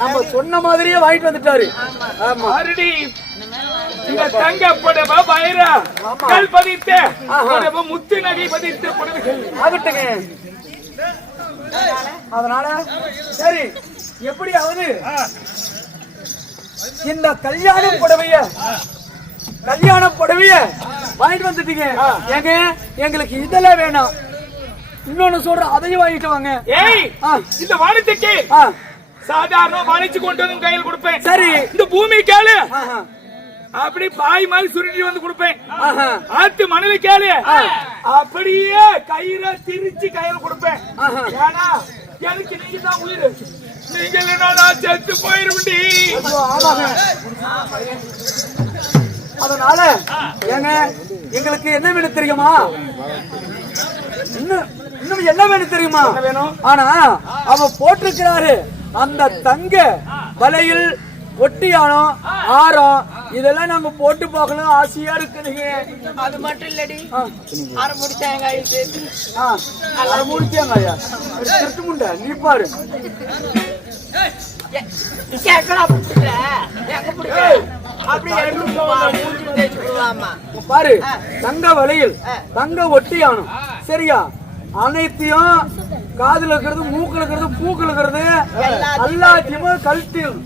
நம்ம சொன்ன மாதிரியே வாங்கிட்டு வந்துட்டாரு. ஆமா அருடி இந்த தங்க புடவை பயிரா கல் பதித்து புடவை முத்து நகை பதித்து புடவைகள் ஆகட்டுங்க. அதனால சரி, எப்படியாவது இந்த கல்யாண புடவைய வாங்கிட்டு வந்துட்டீங்க. ஏங்க எங்களுக்கு இதெல்லாம் வேணாம், இன்னொன்னு சொல்றேன், அதையும் வாங்கிட்டு வாங்க. ஏய், இந்த வாணித்துக்கு சாதாரண வாணிச்சு கொண்டு வந்து கையில் கொடுப்பேன். சரி, இந்த பூமி கேளு, அப்படி பாய் மாதிரி சுருட்டி வந்து கொடுப்பேன். ஆத்து மணலி கேளு, அப்படியே கயிறை திரிச்சு கையில் கொடுப்பேன். ஏன்னா எனக்கு நீங்க தான் உயிர், நீங்க இல்லைன்னா செத்து போயிருண்டி. அதனால ஏங்க எங்களுக்கு என்ன வேணும் தெரியுமா? இன்னும் என்ன வேணும் தெரியுமா? ஆனா அவ போட்டிருக்கிறாரு அந்த தங்க வலையில் ஒட்டியானம் ஆரம், இதெல்லாம் நாங்க போட்டு பார்க்கணும் ஆசையா இருக்குதுங்க. அது மட்டும் இல்லடி, அரை முடிச்சாங்க முண்டை நீ பாரு. பாரு, தங்க வலையில் தங்க ஒட்டியானம், சரியா? அனைத்தையும் காதுல இருக்கிறது, மூக்குல இருக்கிறது, பூக்குல இருக்கிறது எல்லாத்தையுமே கழட்டியும்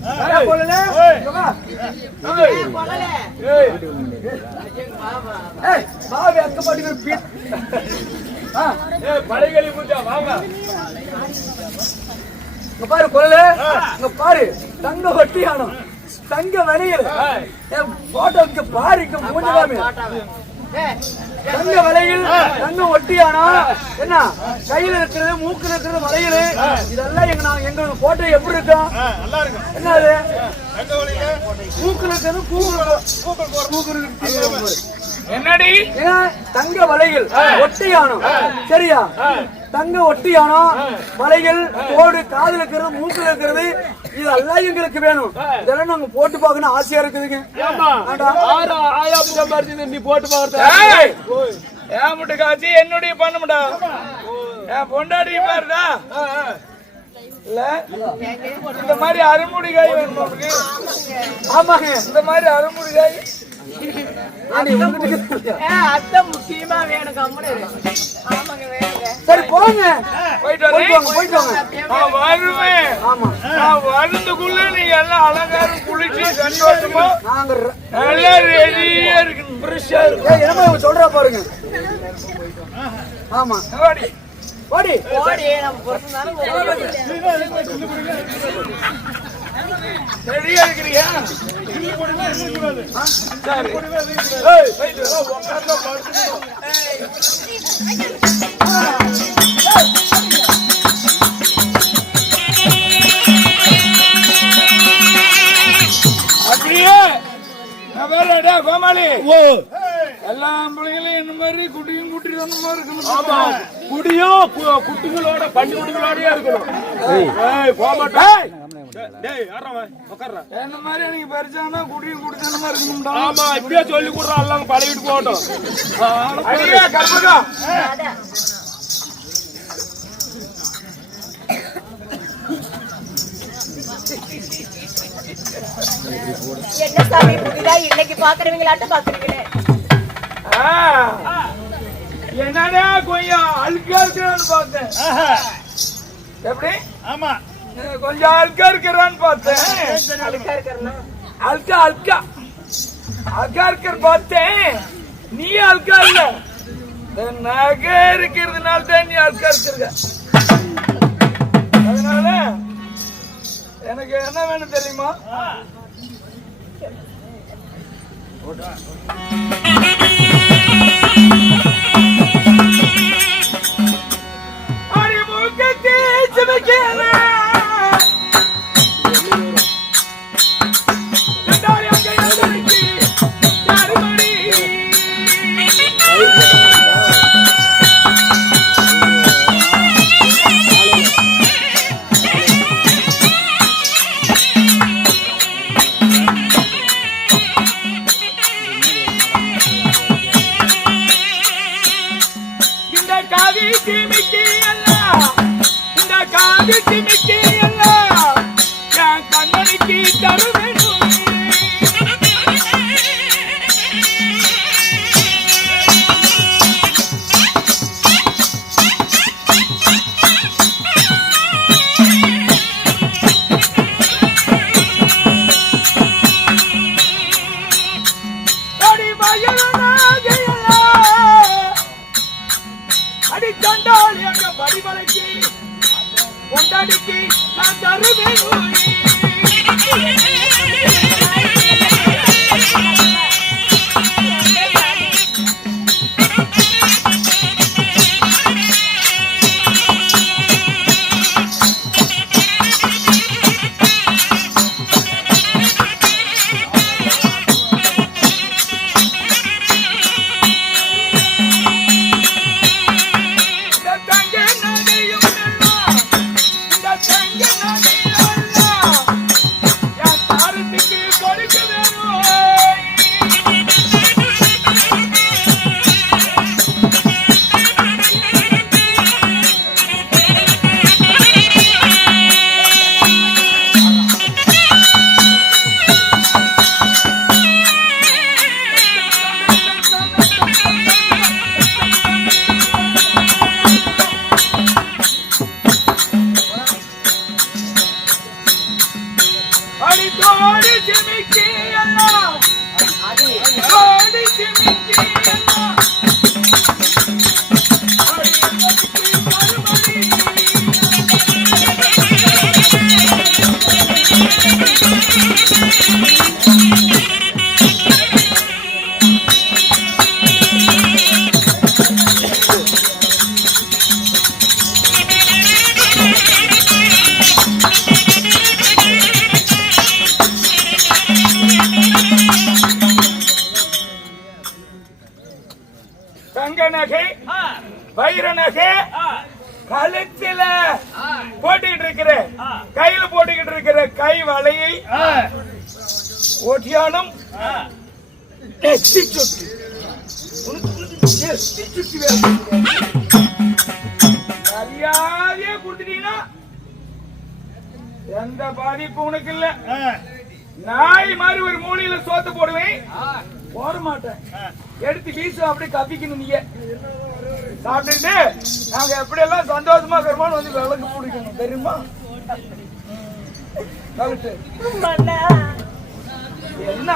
பாரு கொள்ள. இங்க பாரு, தங்க ஒட்டியானம் தங்க வலையில் போட்டோ இங்க பாரு, இங்க மூஞ்சாமே தங்க வலையில் தங்க ஒட்டியானா என்ன, கையில இருக்கிறது, மூக்குல இருக்கிறது, வலையில இதெல்லாம் எங்க போட்டோ எப்படி இருக்கும்? என்ன அது மூக்குல இருக்கிறது, என்னடி தங்க வலையில் ஒட்டியானம், சரியா? தங்க ஒட்டியானம் வலைகள் தோடு, காதுல இருக்கிறது, மூக்குல இருக்கிறது, இதெல்லாம் எங்களுக்கு வேணும். இதெல்லாம் நாங்க போட்டு பார்க்கணும் ஆசையா இருக்குதுங்க. நீ போட்டு பாக்குற ஏன் முட்டை காட்சி என்னுடைய பண்ண முடா, என் பொண்டாடி பாருடா. இல்ல இந்த மாதிரி அரைமுடி காய் வேணும் உங்களுக்கு? ஆமாங்க, இந்த மாதிரி அரைமுடி காய் முக்கியமா வேணும். சரி போங்க, போயிட்டு வருவேன். நான் வருந்துக்குள்ள நீங்க எல்லாம் அலங்காரம் குளிச்சு சந்தோஷமா நல்லா ரெடியா இருக்கு. என்னமா சொல்றா பாருங்க. ஆமா ஓடி ஓடி ஓடி நம்ம ரெடியா இருக்கிறியா? அப்படியே கோமாளி, எல்லா பிள்ளைங்களும் என்ன மாதிரி குட்டியும் குட்டி அந்த மாதிரி இருக்கணும். குடியும் குட்டிகளோட பள்ளி குட்டிகளோடய இருக்கணும். என்ன மாதிரி எனக்கு பறிச்சாங்கன்னா குடியும் குடிச்சனமா இருக்கணும். ஆமா, இப்படியே சொல்லி கொடுறோம், எல்லாம் பழகிட்டு போகட்டும். கற்பகா என்ன சாமி புதிதா இன்னைக்கு பாக்குறவங்களாட்ட பாக்குறீங்களே? என்னடா கொஞ்சம் அழுக்கா இருக்கிறான்னு பார்த்தேன். எப்படி? ஆமா, கொஞ்சம் அழுக்கா இருக்கிறான்னு பார்த்தேன். அழுக்கா இருக்கிறனா? அழுக்கா அழுக்கா அழுக்கா இருக்கிற பார்த்தேன். நீ அழுக்கா இல்ல, நகை இருக்கிறதுனால தான் நீ அழுக்கா இருக்கிற. அதனால எனக்கு என்ன வேணும் தெரியுமா? அறிமுகத்தை சுமக்கிறேன் Give me அடி தோடி சிமிக்கி எல்லாம் தோடி சிமிக்கி எல்லாம் அடி தங்க நகை வைர நகை கழுத்துல போட்டுக்கிட்டு இருக்கிற கையில போட்டுக்கிட்டு இருக்கிற கை வலையை ஒட்டியானம் மரியாதையா கொடுத்துட்டீங்கன்னா எந்த பாதிப்பு உனக்கு இல்ல. நாய் மாதிரி ஒரு மூலையில சோத்து போடுவேன், போட மாட்டேன், எடுத்து வீசு அப்படி கப்பிக்கணும். நீங்க சாப்பிட்டுட்டு நாங்க எப்படி எல்லாம் சந்தோஷமா இருக்கிறோமோன்னு வந்து விளக்கு பிடிக்கணும் தெரியுமா? என்ன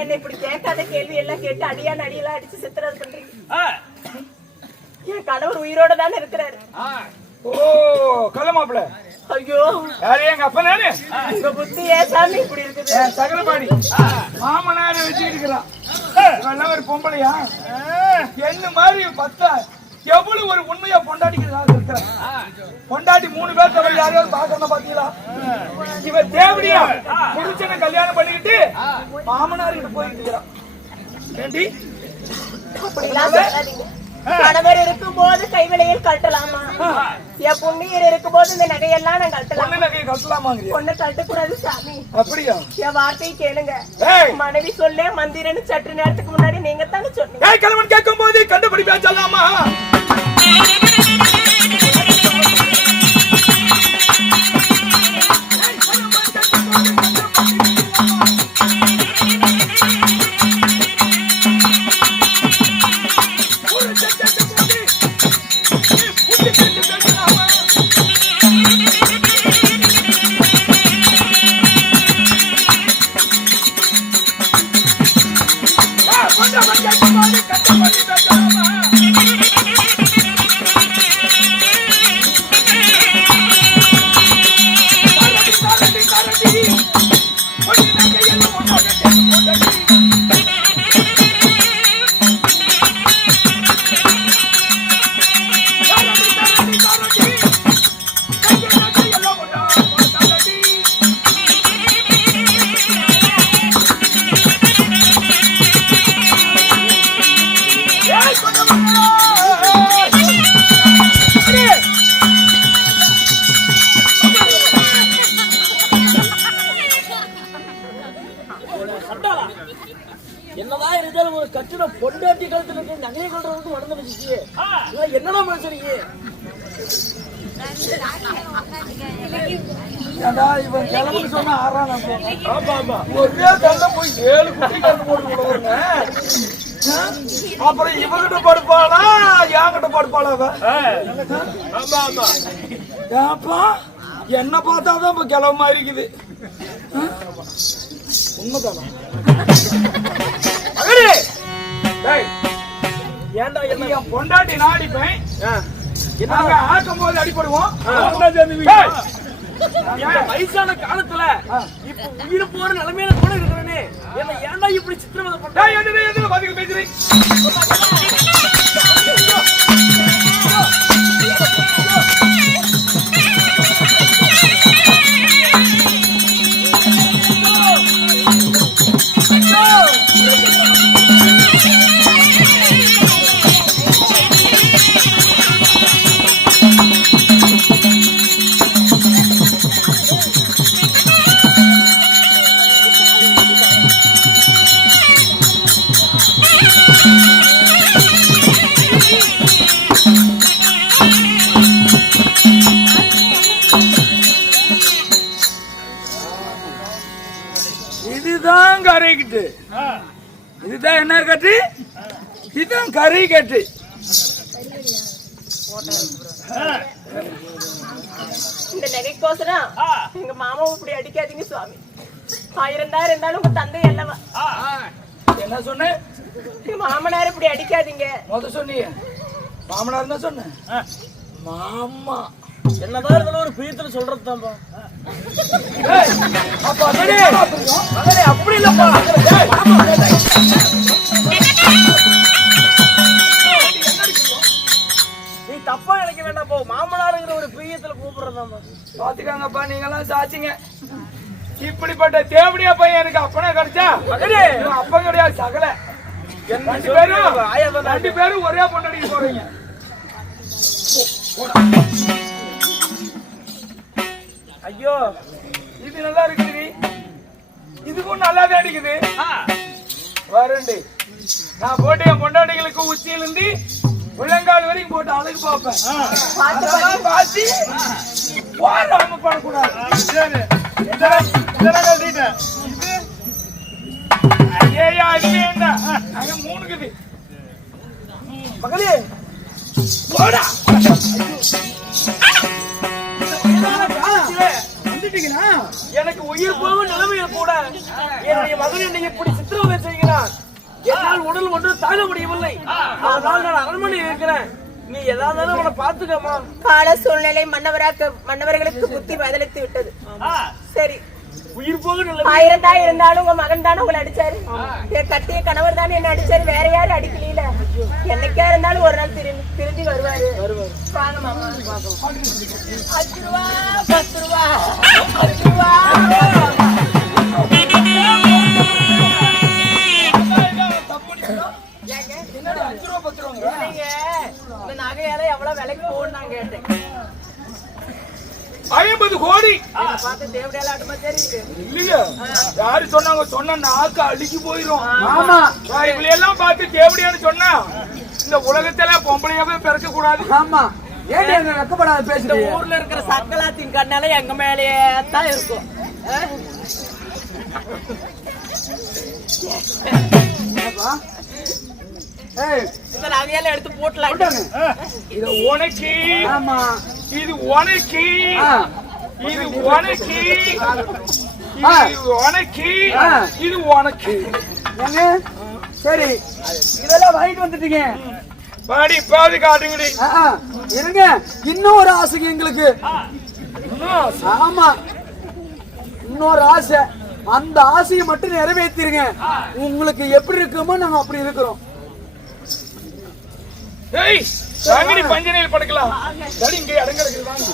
என்ன இப்படி கேட்காத கேள்வி எல்லாம் கேட்டு அடியான் அடியெல்லாம் அடிச்சு சித்திரது பண்றீங்க. என் கணவர் உயிரோட தானே இருக்கிறாரு. ஓ கள்ள மாப்பிள்ள ஐயோ யாரு எங்க அப்பா நானு உங்க புத்தி ஏன் சாமி இப்படி இருக்குது? சகலபாடி மாமனார வச்சுக்கிறான் இவெல்லாம் ஒரு பொம்பளையா என்ன மாதிரி பத்தா எவ்வளவு ஒரு உண்மையா பொண்டாட்டிக்கிறாங்க இருக்கிறேன் பொண்டாட்டி 3 பேர் தவிர யாரையாவது பாக்கணும் பாத்தீங்களா இவன் தேவடியா புடிச்சனை கல்யாணம் பண்ணிக்கிட்டு மாமனார்கிட்ட போயிட்டு இருக்கிறான் ஏண்டி அப்படிலாம் சொல்லாதீங்க. கணவர் இருக்கும்போது கைவிலையில் கட்டலாமா? என் புண்ணியர் இருக்கும்போது இந்த நகையெல்லாம் நான் கட்டலாம். பொண்ணு நகையை கட்டலாமாங்கிறியா? பொண்ணு கட்டக்கூடாது சாமி. அப்படியா? என் வார்த்தையை கேளுங்க. ஏய் மனைவி சொல்லே மந்திரன்னு சற்று நேரத்துக்கு முன்னாடி நீங்க தானே சொன்னீங்க. ஏய் கணவன் கேட்கும் போது கண்டுபிடி பேசலாமா? என்னதான் இருந்தாலும் ஒரு கட்டிட பொண்டாட்டி கழுத்துல நகையை கல்றதுக்கு வளர்ந்து வச்சுச்சு. என்னடா மனுஷனுக்கு இவன் கிளம்புன்னு சொன்னா ஒரே தள்ள போய் 7 குட்டி கண்டு போட்டு அப்புறம் இவகிட்ட படுப்பாளா என்கிட்ட படுப்பாளா? ஏப்பா என்ன பார்த்தாதான் இப்ப கிளம்ப மாதிரி இருக்குது. உண்மைதானா? ஏன்டா என் பொண்டாட்டி நாடிப்பேன் நாங்க ஆக்கும் போது அடிப்படுவோம். வயசான காலத்துல இப்ப உயிர் போற நிலைமையில கூட இருக்கிறேனே என்ன ஏன்டா இப்படி சித்திரவதை பண்ற? பதில் பேசுறேன். இதுதான் கரை கட்டு. இதுதான் என்ன கட்டு? இதுதான் கரை கட்டு. இந்த நகைக்கோசரம் எங்க மாமாவை இப்படி அடிக்காதீங்க சுவாமி. 1000 தான் இருந்தாலும் உங்க தந்தை அல்லவா? என்ன சொன்ன? எங்க மாமனார் இப்படி அடிக்காதீங்க. முத சொன்னீங்க மாமனார் தான் சொன்ன. மாமா என்னதான் இருந்தாலும் ஒரு பிரியத்துல சொல்றது தான்ப்பா. அப்படி இல்லப்பா. நீ தப்பா நினைக்க வேண்டாம். போ மாமனாருங்கிற ஒரு பிரியத்துல கூப்பிடுறதாம்பா. பாத்துக்காங்கப்பா நீங்க எல்லாம் சாச்சிங்க. இப்படிப்பட்ட தேவடியா பையன் எனக்கு அப்பனா கிடைச்சா அப்ப கிடையாது சகல. 2 பேரும் ஒரே பொண்டாட்டிக்கு போறீங்க. ஐயோ இது நல்லா இருக்குது. இதுக்கும் நல்லாவே அடிக்குது. வரண்டி நான் போட்டு என் பொண்டாட்டிகளுக்கு உச்சியிலிருந்து உள்ளங்கால் வரைக்கும் போட்டு அழகு பார்ப்பேன். பாத்தி போராம பண்ணக்கூடாது. ஐயா அது வேண்டாம். அங்க 3 மகளே போடா. எனக்கு உயிர் போகும் நிலைமையில் கூட என்னுடைய மகன் என்னை இப்படி சித்திரவதை செய்கிறான். என்னால் உடல் ஒன்றும் தாங்க முடியவில்லை. அதனால் நான் அரண்மனையில் இருக்கிறேன். நீ ஏதாவது அவனை பாத்துக்கமா. கால சூழ்நிலை மன்னவர்களுக்கு புத்தி பதிலளித்து விட்டது. சரி, உயிர் போக நல்ல 1000 தான் இருந்தாலும் உங்க மகன் தானே உங்களை அடிச்சாரு. என் கட்டிய கணவர் தானே என்ன அடிச்சாரு, வேற யாரும் அடிக்கல. என்னைக்கா இருந்தாலும் ஒரு நாள் திரும்பி வருவாரு. வாங்க மாமா. 10 ரூபா 10 ரூபா 10 ரூபா. இந்த நகையால எவ்வளவு விலைக்கு போன்னு நான் கேட்டேன். 50 கோடி. பார்த்து தேவடையால ஆட்டமா தெரியுது. இல்லையா? யாரு சொன்னாங்க? சொன்ன நாக்கு அழுகி போயிரும். ஆமா, இவளை எல்லாம் பார்த்து தேவடியான்னு சொன்னா இந்த உலகத்துல பொம்பளையாவே பிறக்க கூடாது. ஆமா. ஏன் என்ன வெக்கப்படாத இந்த பேசுறீங்க? ஊர்ல இருக்கிற சக்கலாத்தின் கண்ணால எங்க மேலேயே தான் இருக்கும். ஏய், இந்த நகையால எடுத்து போட்டலாம். இது உனக்கு. ஆமா. இது உனக்கு. இது உனக்கு. இது உனக்கு. இது உனக்கு. ஏங்க, சரி, இதெல்லாம் வாங்கிட்டு வந்துட்டீங்க. பாடி பாதி காட்டுங்கடி. இருங்க, இன்னும் ஒரு ஆசைங்க எங்களுக்கு. ஆமா, இன்னொரு ஆசை. அந்த ஆசையை மட்டும் நிறைவேற்றிருங்க. உங்களுக்கு எப்படி இருக்குமோ நாங்க அப்படி இருக்கிறோம். ஏய், சாமினி பஞ்சனையில் படுக்கலாம். சரி, இங்கே அடங்கறதுக்கு வாங்க.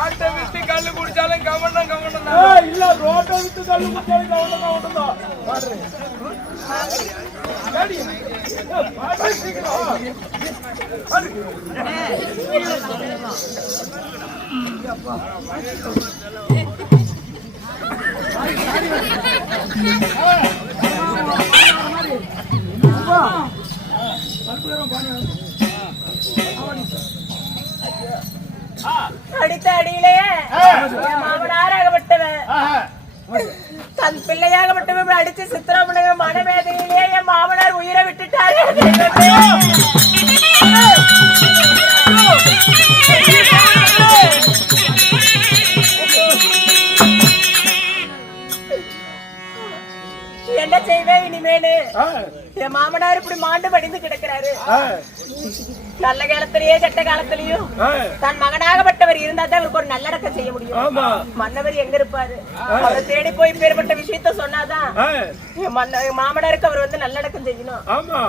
ஆட்டை விட்டு கல்லு குடிச்சாலும் கவனம் கவனம் தான். இல்ல, ரோட்டை விட்டு கல்லு குடிச்சாலும் கவனம் கவனம் தான். அடித்த அடியிலே மாமனாராகப்பட்டவன் தன் பிள்ளையாகப்பட்டவன் அடிச்சு சித்திரமுடைய மனவேதனையிலே என் மாமனார் உயிரை விட்டுட்டாரு. என்ன செய்வேன் இனிமேனு? என் மாமனார் இப்படி மாண்டு படிந்து கிடக்கிறாரு. நல்ல காலத்திலேயே கெட்ட காலத்திலயும் தன் மகனாகப்பட்டவர் இருந்தா தான் அவருக்கு ஒரு நல்லடக்கம் செய்ய முடியும். மன்னவர் எங்க இருப்பாரு? அவரை தேடி போய் பேர்பட்ட விஷயத்த சொன்னாதான் என் மாமனாருக்கு அவர் வந்து நல்லடக்கம் செய்யணும்.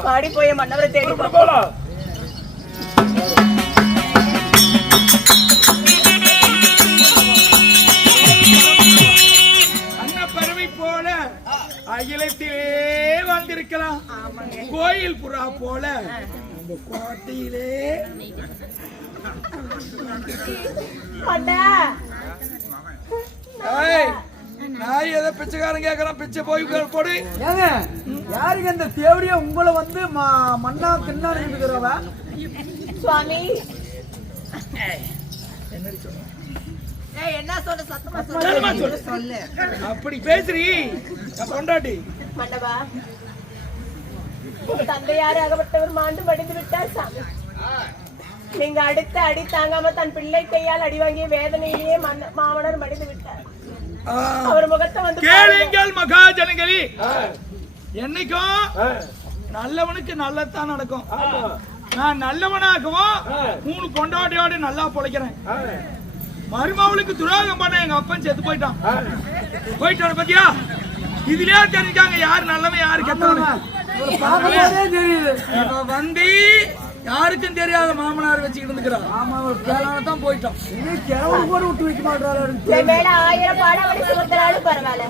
பாடி போய் மன்னவரை தேடி போலாம். அகிலத்திலே வந்திருக்கலாம். கோயில் புறா போல அந்த கோட்டையிலே நான் ஏதோ பிச்சைக்காரன் கேட்கறான். பிச்சை போய் போடு. ஏங்க, யாருக்கு இந்த தேவடியா உங்களை வந்து மண்ணா தின்னா இருக்கிறவ? சுவாமி என்ன சொல்ற? சத்தமா சொல்லு. அப்படி பேசுறீ கொண்டாடி. மன்னவா, உங்க தந்தையாராகப்பட்டவர் மாண்டு மடிந்து விட்டார் சாமி. நீங்க அடுத்த அடி தாங்காம தன் பிள்ளை கையால் அடி வாங்கிய வேதனையிலேயே மாமனார் மடிந்து விட்டார். அவர் முகத்தை வந்து கேளுங்கள் மகாஜனங்களே. என்னைக்கும் நல்லவனுக்கு நல்லதான் நடக்கும். நான் நல்லவனாகவும் 3 பொண்டாட்டியோட நல்லா பொழைக்கிறேன். மருமவளுக்கு துரோகம் பண்ண எங்க அப்பன் செத்து போயிட்டான். பத்தியா? இதுலயே தெரிஞ்சாங்க யாரு நல்லவன் யாரு கெட்டவன். வந்து யாருக்கும் தெரியாத மாமனார் வச்சுக்கிட்டு இருக்கிறான். ஆமா, தான் போயிட்டான். கூட விட்டு வைக்க மாட்டாரு. 1000 பாடம் சுமத்தினாலும் பரவாயில்ல.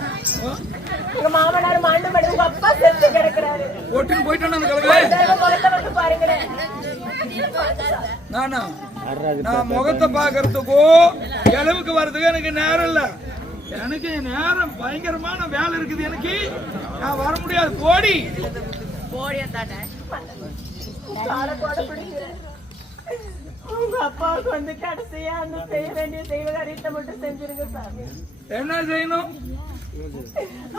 உங்க மாமனார் மாண்டு படி உங்க அப்பா செத்து கிடக்குறாரு. ஒட்டுன்னு போயிட்டான் அந்த கிழமை. முகத்தை வந்து பாருங்களேன். நான் முகத்தை பாக்குறதுக்கோ இளவுக்கு வர்றதுக்கு எனக்கு நேரம் இல்ல. எனக்கு நேரம் பயங்கரமான வேலை இருக்குது. எனக்கு நான் வர முடியாது. போடி உங்க அப்பாவுக்கு வந்து கடைசியா அந்த செய்ய வேண்டிய தெய்வ காரியத்தை மட்டும் செஞ்சிருங்க சாமி. என்ன செய்யணும்?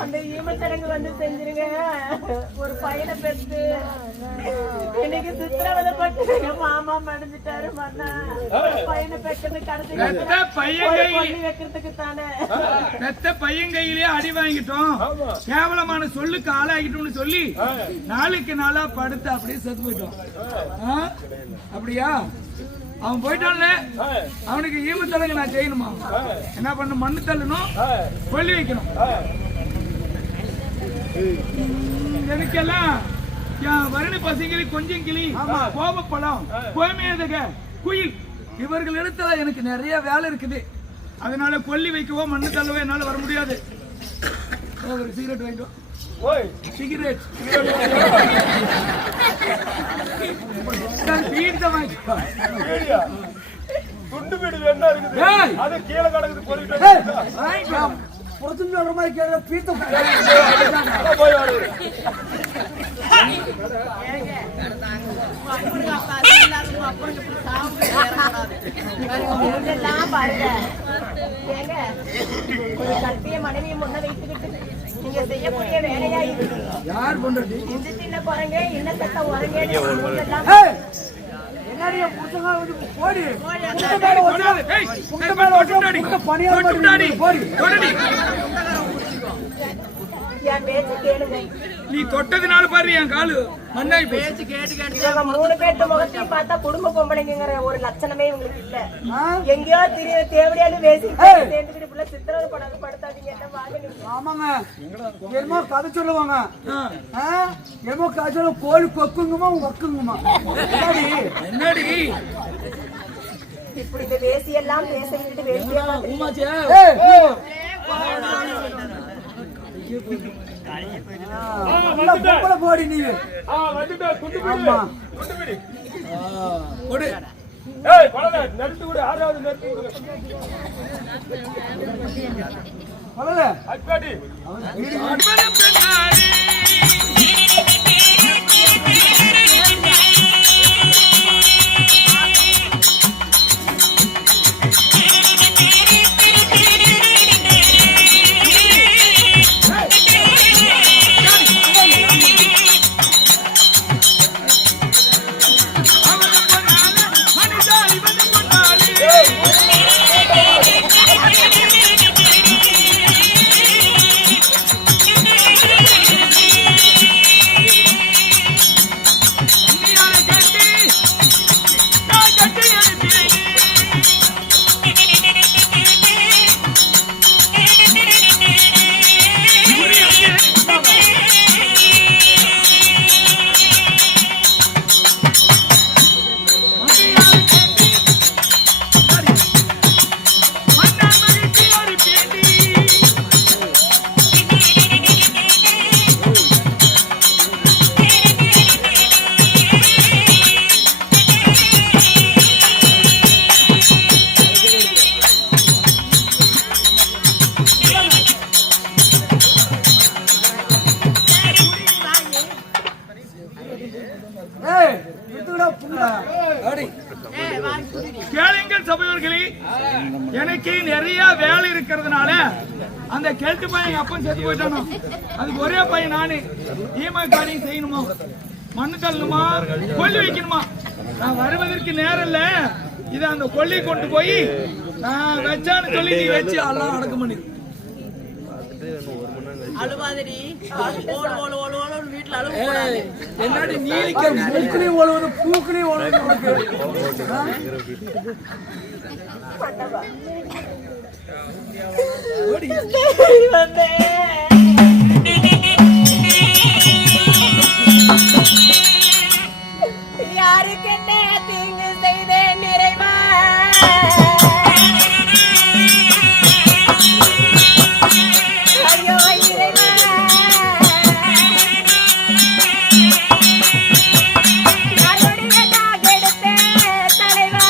அந்த ஈமச்சடங்கு வந்து செஞ்சிருங்க. ஒரு பையனை பெற்று இன்னைக்கு சித்திரவதைப்பட்டு எங்க மாமா மடிஞ்சிட்டாரு மண்ணா. பையனை பெற்றது கடைசி வைக்கிறதுக்கு தானே. பெத்த பையன் கையிலேயே அடி வாங்கிட்டோம், கேவலமான சொல்லுக்கு ஆளாகிட்டோம்னு சொல்லி நாளுக்கு நாளா படுத்து அப்படியே செத்து போயிட்டோம். அப்படியா? அவன் போயிட்டான்ல, அவனுக்கு ஈமத்தலங்க நான் செய்யணுமா? என்ன பண்ண? மண்ணு தள்ளணும், கொல்லி வைக்கணும். எனக்கெல்லாம் வருண பசங்களி, கொஞ்சம் கிளி, கோபப்பழம், கோமேதக, குயில் இவர்களிடத்துல எனக்கு நிறைய வேலை இருக்குது. அதனால கொல்லி வைக்கவோ மண்ணு தள்ளவோ என்னால வர முடியாது. ஒரு சிகரெட் வாங்கிக்கோ. சிகரெட் துண்டு வீடு என்ன இருக்குது? அது கீழே கிடக்குது. போயிட்டு சொல்ற மாதிரி கேட்க பீத்த போய் வாடு. கல்பிய மனைவியை முன்ன வைத்துக்கிட்டு நீங்க செய்யக்கூடிய வேலையா இருக்கு. யார் பண்றது? இந்த சின்ன குரங்க இன்ன சட்ட உரங்க என்னடிய புத்தக வந்து போடி என் பேச்சு கேளுங்க. நீ தொட்டதுனால பாரு என் காலு மண்ணாய் பேச்சு கேட்டு கேட்டு. மூணு பேர்த்த முகத்தையும் பார்த்தா குடும்ப பொம்பளைங்கிற ஒரு லட்சணமே உங்களுக்கு இல்ல. எங்கேயோ தேவடியாவது பேசி சேர்ந்துக்கிட்டு புள்ள சித்திரவதை படாத படுத்தாதீங்க. என்ன வாங்க. ஆமாங்க, என்னமோ கதை சொல்லுவாங்க. என்னமோ கதை சொல்ல கோழி கொக்குங்கம்மா வக்குங்கம்மா. என்னடி இப்படி இந்த வேசி எல்லாம் பேச விட்டுட்டு வேசியெல்லாம் போடி நீ நடுத்து கூட ஆறாவது நடுத்து அக்காடி கேளுங்கள் சபையோர்களே, எனக்கு நிறைய வேலை இருக்கிறதுனால அந்த கெல்ட்டு பையன் எங்க அப்பன் செத்து போயிட்டானோ, அதுக்கு ஒரே பையன் நானு. ஈம காரியம் செய்யணுமா, மண்ணு தள்ளணுமா, கொல்லி வைக்கணுமா. நான் வருவதற்கு நேரம் இல்ல. இதை அந்த கொல்லி கொண்டு போய் நான் வச்சான்னு சொல்லி நீ வச்சு எல்லாம் அடக்கம் பண்ணி அழுவாதடி. வீட்டுல அழுவு. என்னடி நீலிக்க மூக்குலையும் ஓடுவது பூக்குலையும் ஓடுவது. யாருக்கு என்ன தீங்கு செய்தேன் நிறைவா? ஐயோ இறைவா, யாருடையதாக எடுத்த தலைவா?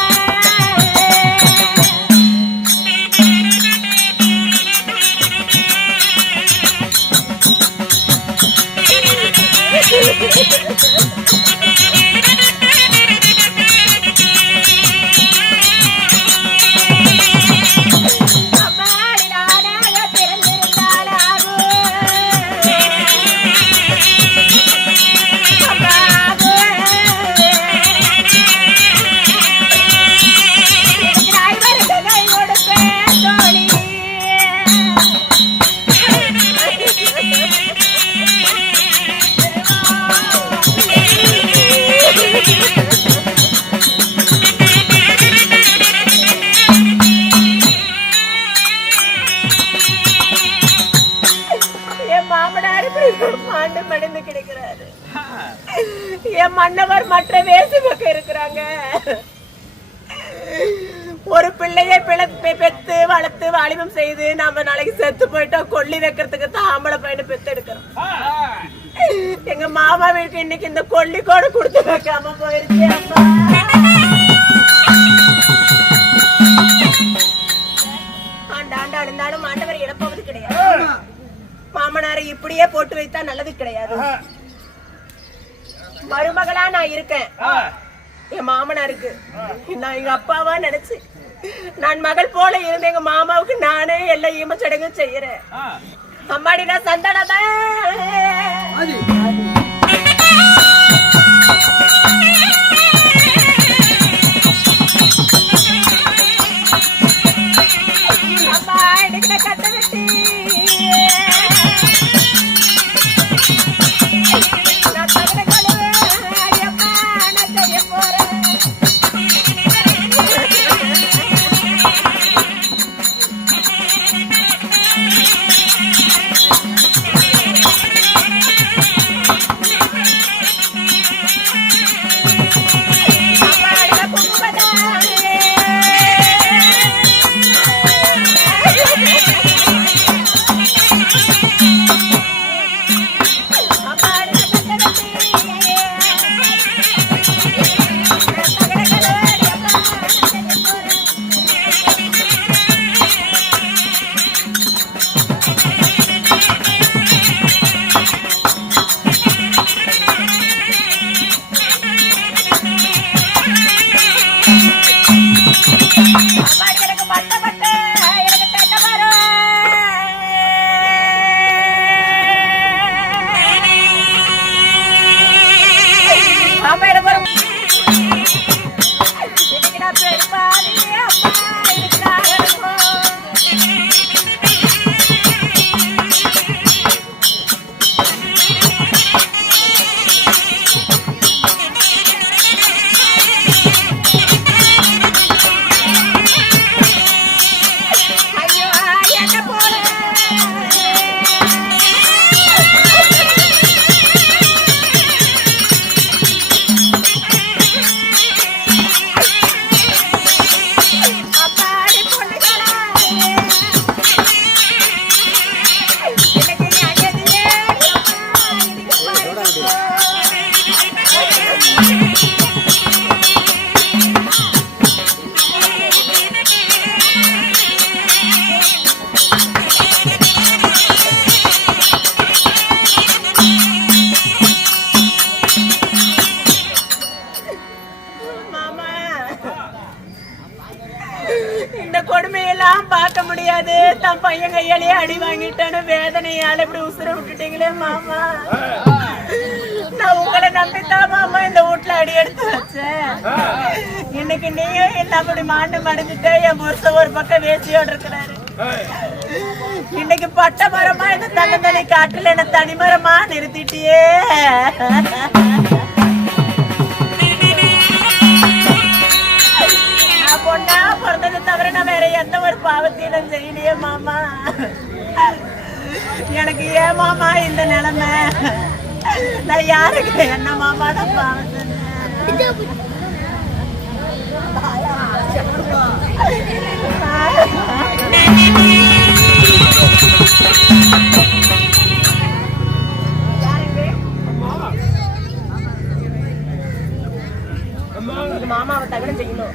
என் மன்னவர் மற்ற வேசி பக்கம் இருக்கிறாங்க. ஒரு பிள்ளையை பெத்து வளர்த்து வாலிபம் செய்து நாம நாளைக்கு செத்து போயிட்டா கொல்லி வைக்கிறதுக்கு தான் ஆம்பளை பையனை பெத்து எடுக்கிறோம். எங்க மாமா வீட்டுக்கு இன்னைக்கு இந்த கொல்லி கூட கொடுத்து வைக்காம போயிருச்சு. அம்மா ஆண்டாண்டு அழுந்தாலும் ஆண்டவர் இழப்பவது கிடையாது. மாமனாரை இப்படியே போட்டு வைத்தா நல்லது கிடையாது. மருமகளா நான் இருக்கேன். என் மாமனாருக்கு நான் எங்க அப்பாவா நினைச்சு நான் மகள் போல இருந்த எங்க மாமாவுக்கு நானே எல்லா ஈமச்சடங்கு செய்யறேன். அம்மாடி நான் சந்தானதான். அம்மா எனக்கு கட்ட வெட்டி இந்த கொடுமையெல்லாம் பார்க்க முடியாது. தன் பையன் கையாலேயே அடி வாங்கிட்டானு வேதனையால இப்படி உசுர விட்டுட்டீங்களே மாமா. நான் உங்களை நம்பித்தான் மாமா இந்த வீட்டுல அடி எடுத்து வச்சேன். இன்னைக்கு நீயும் எல்லாம் அப்படி மாண்டு மடைஞ்சிட்ட. என் புருஷன் ஒரு பக்கம் வேசியோடு இருக்கிறாரு. இன்னைக்கு பட்ட மரமா இந்த தன்னந்தனி காட்டுல என்ன தனிமரமா நிறுத்திட்டியே. பொண்ணா பிறந்தது தவிர நான் வேற எந்த ஒரு பாவத்தையும் செய்யலையே மாமா. எனக்கு ஏன் மாமா இந்த நிலைமை? நான் யாருக்கு என்ன மாமா தான் பாவம் செஞ்சேன்? மாமாவை தகவல் செய்யணும்.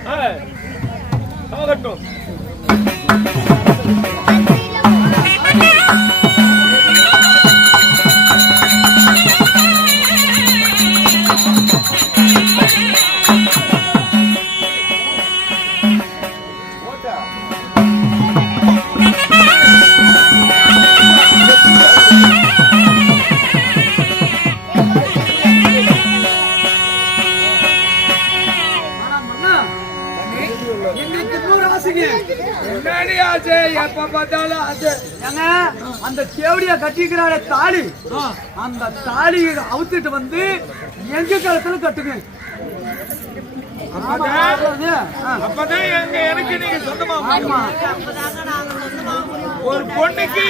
அந்த தேவடியா கட்டிக்கிறார தாலி, அந்த தாலி அவுத்துட்டு வந்து எங்க காலத்துல கட்டுங்க. அப்பதான் எனக்கு நீங்க சொந்தமா ஒரு பொண்ணுக்கு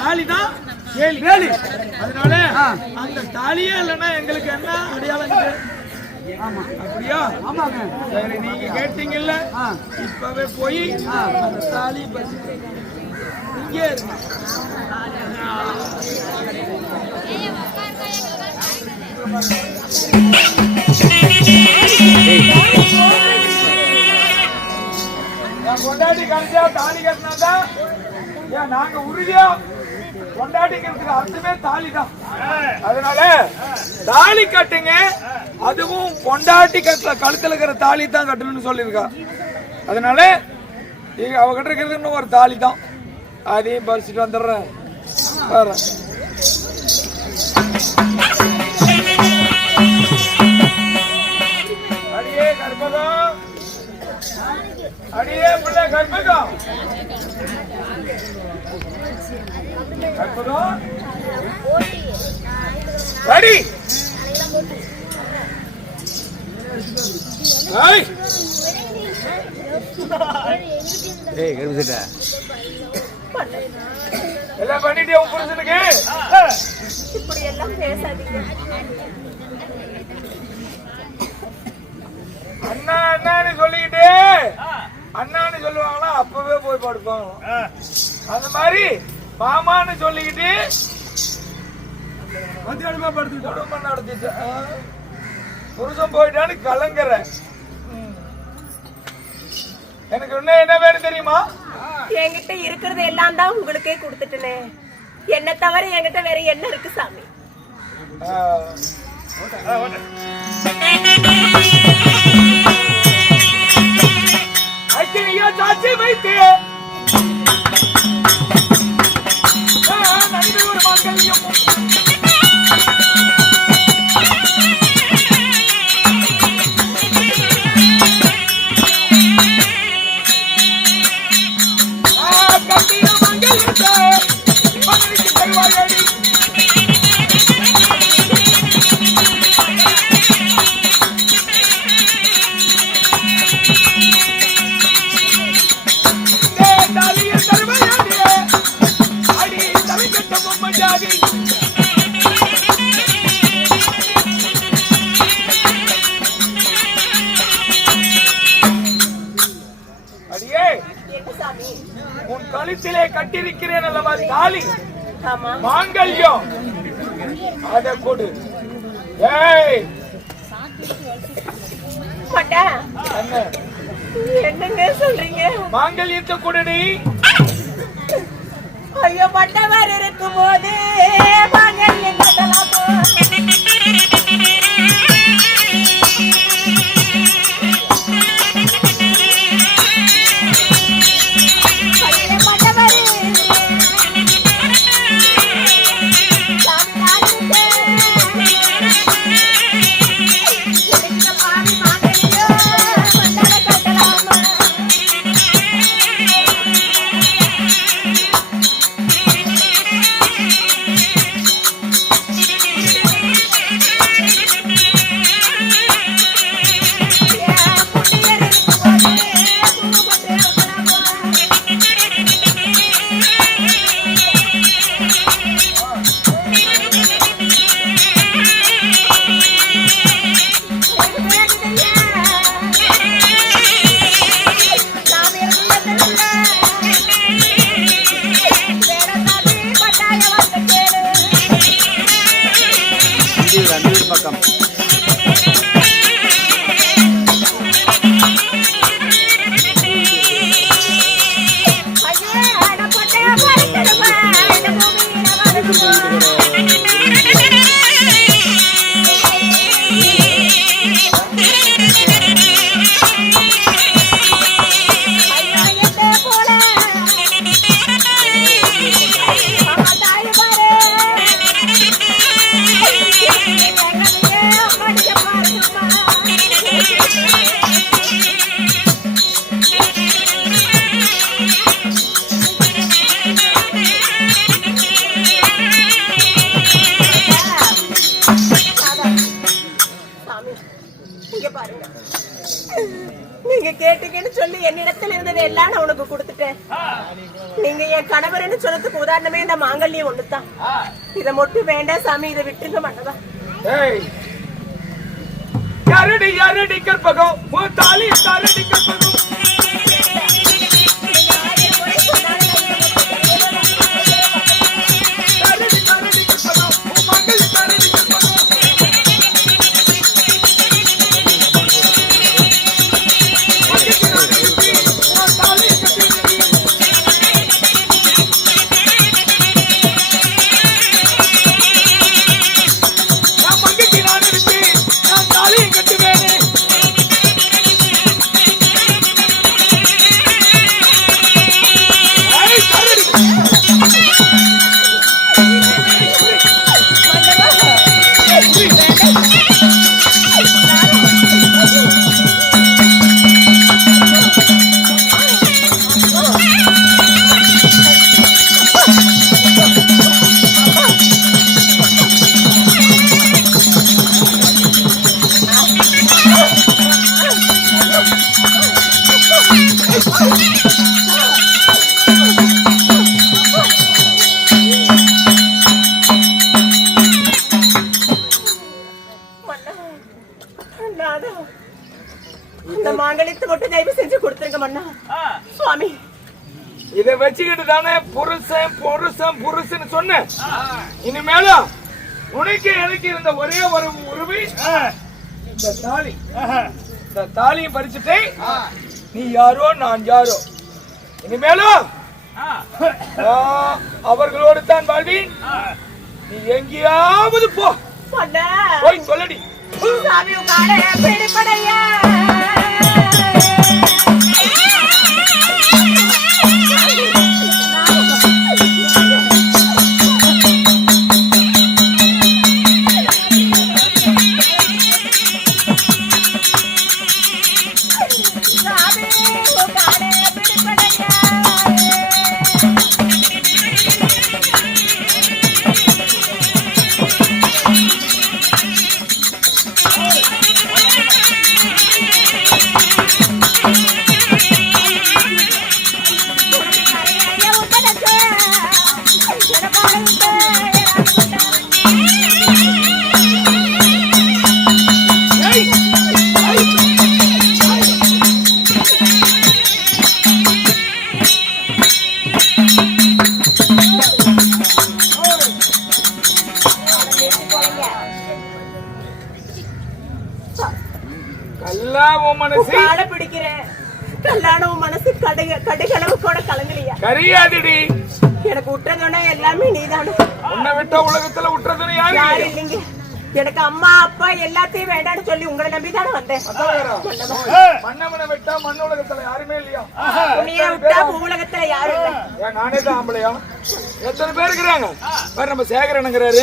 தாலி தான் வேலி. அதனால அந்த தாலியே இல்லைன்னா எங்களுக்கு என்ன அடையாளம் இது? ஆமா அப்படியா? ஆமாங்க. சரி, நீங்க கேட்டீங்கல்ல, இப்பவே போய் அந்த தாலி பசி இங்கே இருக்கு. கொண்டாடி கழிச்சா தாலி கட்டினாதான் நாங்க உறுதியா கொண்டாடிக்கிறதுக்கு அர்த்தமே தாலி தான். அதனால தாலி கட்டுங்க, அதுவும் கொண்டாட்டி கழுத்துல இருக்கிற தாலி தான் கட்டணும்னு சொல்லியிருக்கா. அதனால அவகிட்ட இருக்கிறது இன்னும் ஒரு தாலி தான், அதையும் பறிச்சுட்டு வந்துடுறேன். அடியே கற்பகம், அடியே பிள்ளை கற்பகம், கற்பகம் அடி. எல்லாம் பண்ணிட்டே உன் புருஷனுக்கு இப்படி எல்லாம் பேசாதீங்க. அண்ணா அண்ணான்னு சொல்லிக்கிட்டு அண்ணான்னு சொல்லுவாங்களா, அப்பவே போய் படுப்பாங்க. அந்த மாதிரி மாமான்னு சொல்லிக்கிட்டு மத்தியானமா படுத்து குடும்பம் நடத்திட்டு புருஷன் போயிட்டான்னு கலங்குற. எனக்கு இன்னும் என்ன வேணும் தெரியுமா? என்கிட்ட இருக்கிறது எல்லாம் தான் உங்களுக்கே கொடுத்துட்டேனே, என்ன தவிர என்கிட்ட வேற என்ன இருக்கு சாமி? அச்சனையா சாட்சி வைத்து நடுவே ஒரு மாங்கல்யம் கட்டிய மாங்கல்யத்தை மகனுக்கு தருவாயடி. அடியே, உன் கழுத்திலே கட்டிருக்கிறேன் அல்லவா தாலி, மாங்கல்யம், அதை கொடு. என்னங்க சொல்றீங்க? மாங்கல்யத்தை கொடுடி. ஐயோ, பட்டவர் இருக்கும் போது மாங்கல்யம் கட்டலாமோ? நீங்க கேட்டீங்கன்னு சொல்லி என்னிடத்தில் இருந்ததை எல்லாம் நான் உனக்கு கொடுத்துட்டேன். நீங்க என் கணவர்னு சொல்றதுக்கு உதாரணமே இந்த மாங்கல்யம் ஒண்ணுதான். இதை மட்டும் வேண்டாம் சாமி, இதை விட்டுருங்க மன்னவா. யாரடி யாரடி கற்பகம் தாலி தாரடி கற்பகம் இந்த மாங்கல்யத்தை மட்டும் தயவு செஞ்சு கொடுத்துருங்க மன்னா. சுவாமி, இதை வச்சுக்கிட்டு தானே புருஷன் புருஷன் புருஷன் சொன்ன. இனிமேலும் உனக்கு எனக்கு இருந்த ஒரே ஒரு உரிமை இந்த தாலி. இந்த தாலியும் பறிச்சுட்டு நீ யாரோ நான் யாரோ. இனிமேலும் அவர்களோடு தான் வாழ்வேன். நீ எங்கேயாவது போ, போய் சொல்லடி. சாமி உங்காலே பிடிபடையா எனக்கு விட்டுறதுன்னா எல்லாமே நீதானே. உன்னை விட்ட உலகத்துல விட்டுறதுன்னு யாரு இல்லைங்க. எனக்கு அம்மா அப்பா எல்லாத்தையும் வேண்டாம்னு சொல்லி உங்களை நம்பிதானே வந்தேன். மன்னவனை விட்டா மண்ண உலகத்துல யாருமே இல்லையா? உன்னைய விட்டா உலகத்துல யாரும் இல்ல. நானே தான் ஆம்பளையா? எத்தனை பேர் இருக்கிறாங்க பாரு. நம்ம சேகரனுங்கிறாரு,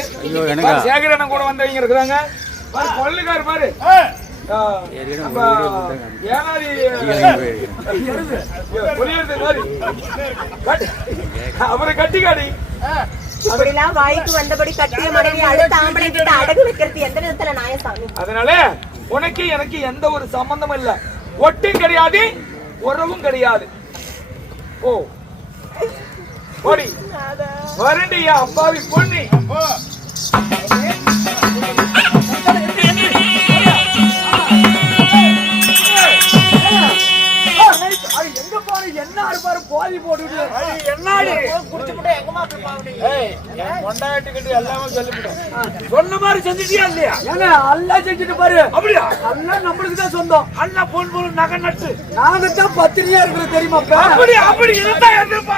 சேகரன் கூட வந்தவங்க இருக்கிறாங்க பாரு. கொள்ளுக்காரு பாரு, அவரை கட்டிக்காடி. அப்படிலாம் வாய்க்கு வந்தபடி கட்டிய மனைவி அடுத்த ஆம்பளை கிட்ட அடகு வைக்கிறது எந்த விதத்துல நியாயசாமி? அதனால உனக்கு எனக்கு எந்த ஒரு சம்பந்தமும் இல்ல. ஒட்டும் கிடையாது, உறவும் கிடையாது. ஓ ஓடி வரண்டியா அப்பாவி பொண்ணு. எங்க பாரு என்ன இருப்பாரு போதி போட்டுட்டு என்னாடி குடிச்சுட்டு எங்கமா போய் பாவடி. கொண்டாட்டிக்கிட்டு எல்லாமே சொல்லிவிட்டோம். சொன்ன மாதிரி செஞ்சுட்டியா இல்லையா? ஏங்க எல்லாம் செஞ்சுட்டு பாரு. அப்படியா? எல்லாம் நம்மளுக்கு தான் சொந்தம். அண்ணா பொன் பொருள் நகை நட்டு நாங்க தான் பத்திரியா இருக்கிறது தெரியுமா? அப்படி அப்படி இருந்தா எதிர்ப்பா.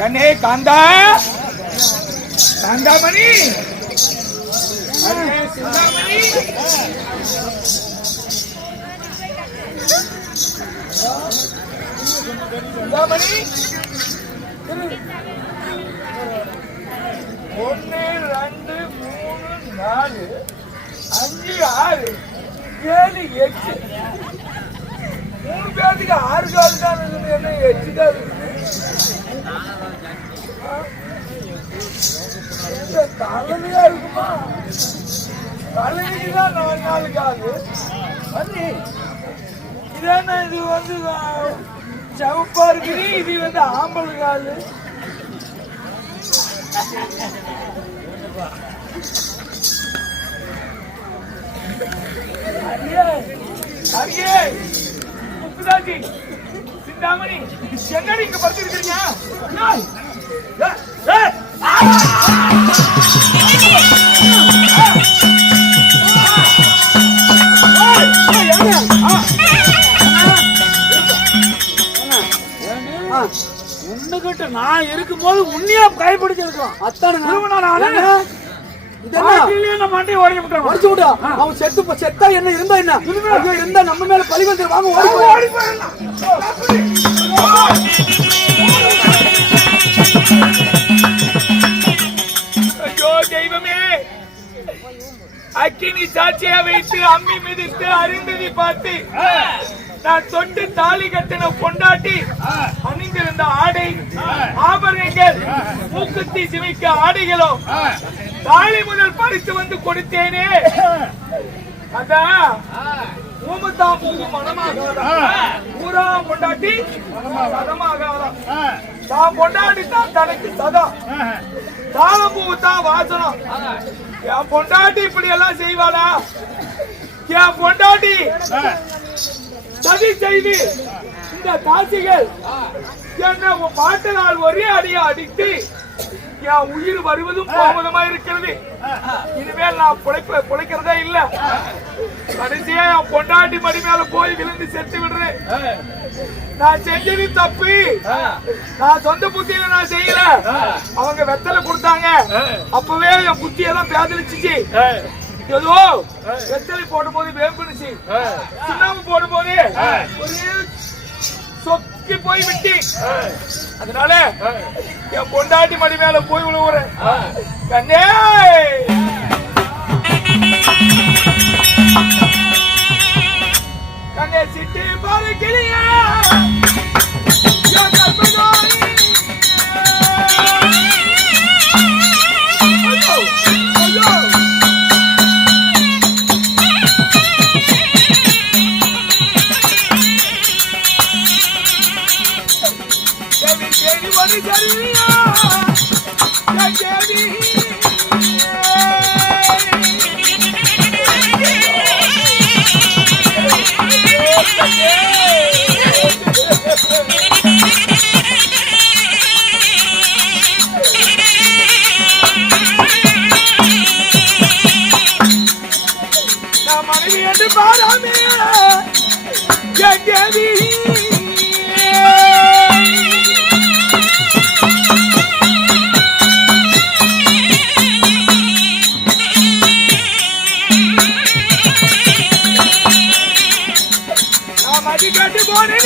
கண்ணே காந்தா காந்தாமணி சிந்தாமணி சிந்தாமணி 1 2 4 5 6 7 8 3 பேருக்கு 6 கால் தான் இருக்குது. என்ன 8 தான் இருக்குது? தலைமையா இருக்குமா? தலைமைக்கு தான் 4 காலு. இது என்ன? இது வந்து செவப்பா இருக்குது. இது வந்து ஆம்பல் காலு. முக்குதாஜி, சிந்தாமணி, என்னடி இங்க படுத்துருக்கீங்க? உன்னுகிட்ட நான் இருக்கும் போது உன்னையா கைப்பிடிச்சிருக்கோம். அவன் செத்தா என்ன இருந்தா என்ன? இருந்தா நம்ம மேல பழி வந்து வாங்க ஓடி ஐயோ தெய்வமே, அக்கினி சாட்சியா வைத்து அம்மி மிதித்து அறிந்ததை பார்த்து நான் தொட்டு தாலி கட்டின பொண்டாட்டி அணிந்திருந்த ஆடை ஆபரணங்கள் மூக்குத்தி சிமிக்க ஆடைகளும் தாலி முதல் பறித்து வந்து கொடுத்தேனே. அதான் ஊமத்தாம் பூ மனமாகாதான், ஊரா பொண்டாட்டி சதமாகாதான். தான் பொண்டாட்டி தான் தனக்கு சதம், தாளம்பூ தான் வாசனம். என் பொண்டாட்டி இப்படி எல்லாம் செய்வாளா? என் பொண்டாட்டி சதி செய்து இந்த காட்சிகள் என்ன பாட்டினால் ஒரே அடியா அடித்து என் உயிர் வருவதும் போவதுமா இருக்கிறது. இனிமேல் நான் பிழைக்கிறதே இல்ல. கடைசியா என் பொண்டாட்டி மடி மேல போய் விழுந்து செத்து விடுறேன். நான் செஞ்சது தப்பு. நான் சொந்த புத்தியில நான் செய்யல. அவங்க வெத்தலை கொடுத்தாங்க. அப்பவே என் புத்தியெல்லாம் பேதலிச்சுச்சு. ஏதோ வெத்தலை போடும் போது வேம்புனுச்சு, சுண்ணாம்பு போடும் போது ஒரே சொக்கி போய் விட்டு, அதனால என் பொண்டாட்டி மடி மேல போய் விழுவுறேன். கண்ணே கண்ணே சிட்டி பாரு கிளியா மனைவி என்று பாராமே தேவி கட்டு போனே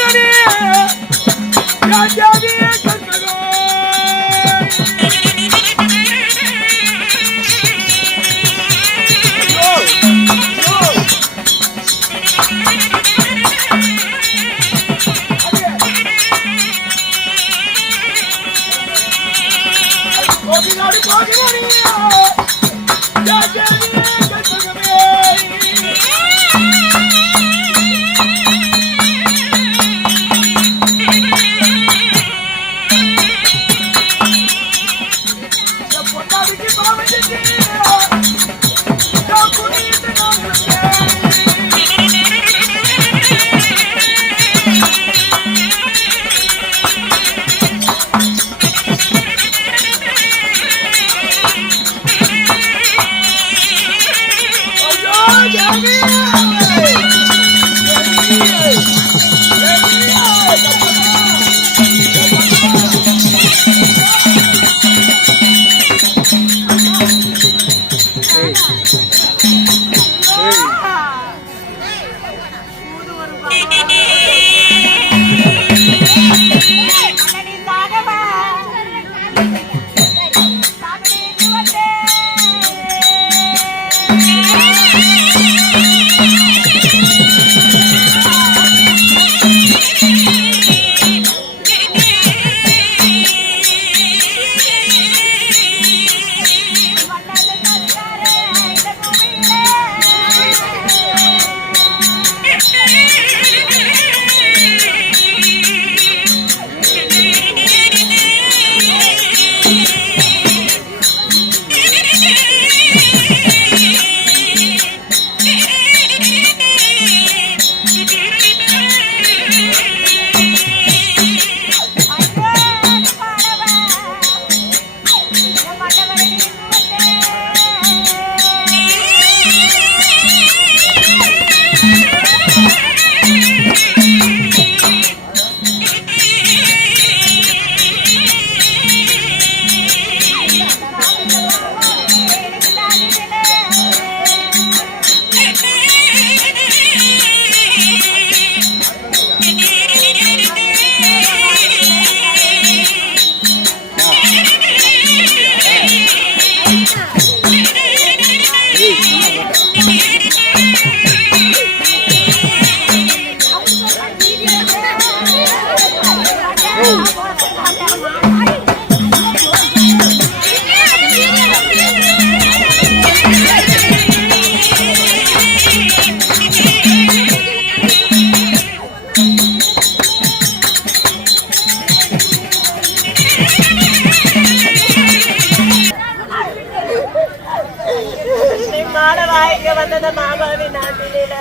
இங்க வந்தத மாமாவின் நாட்டில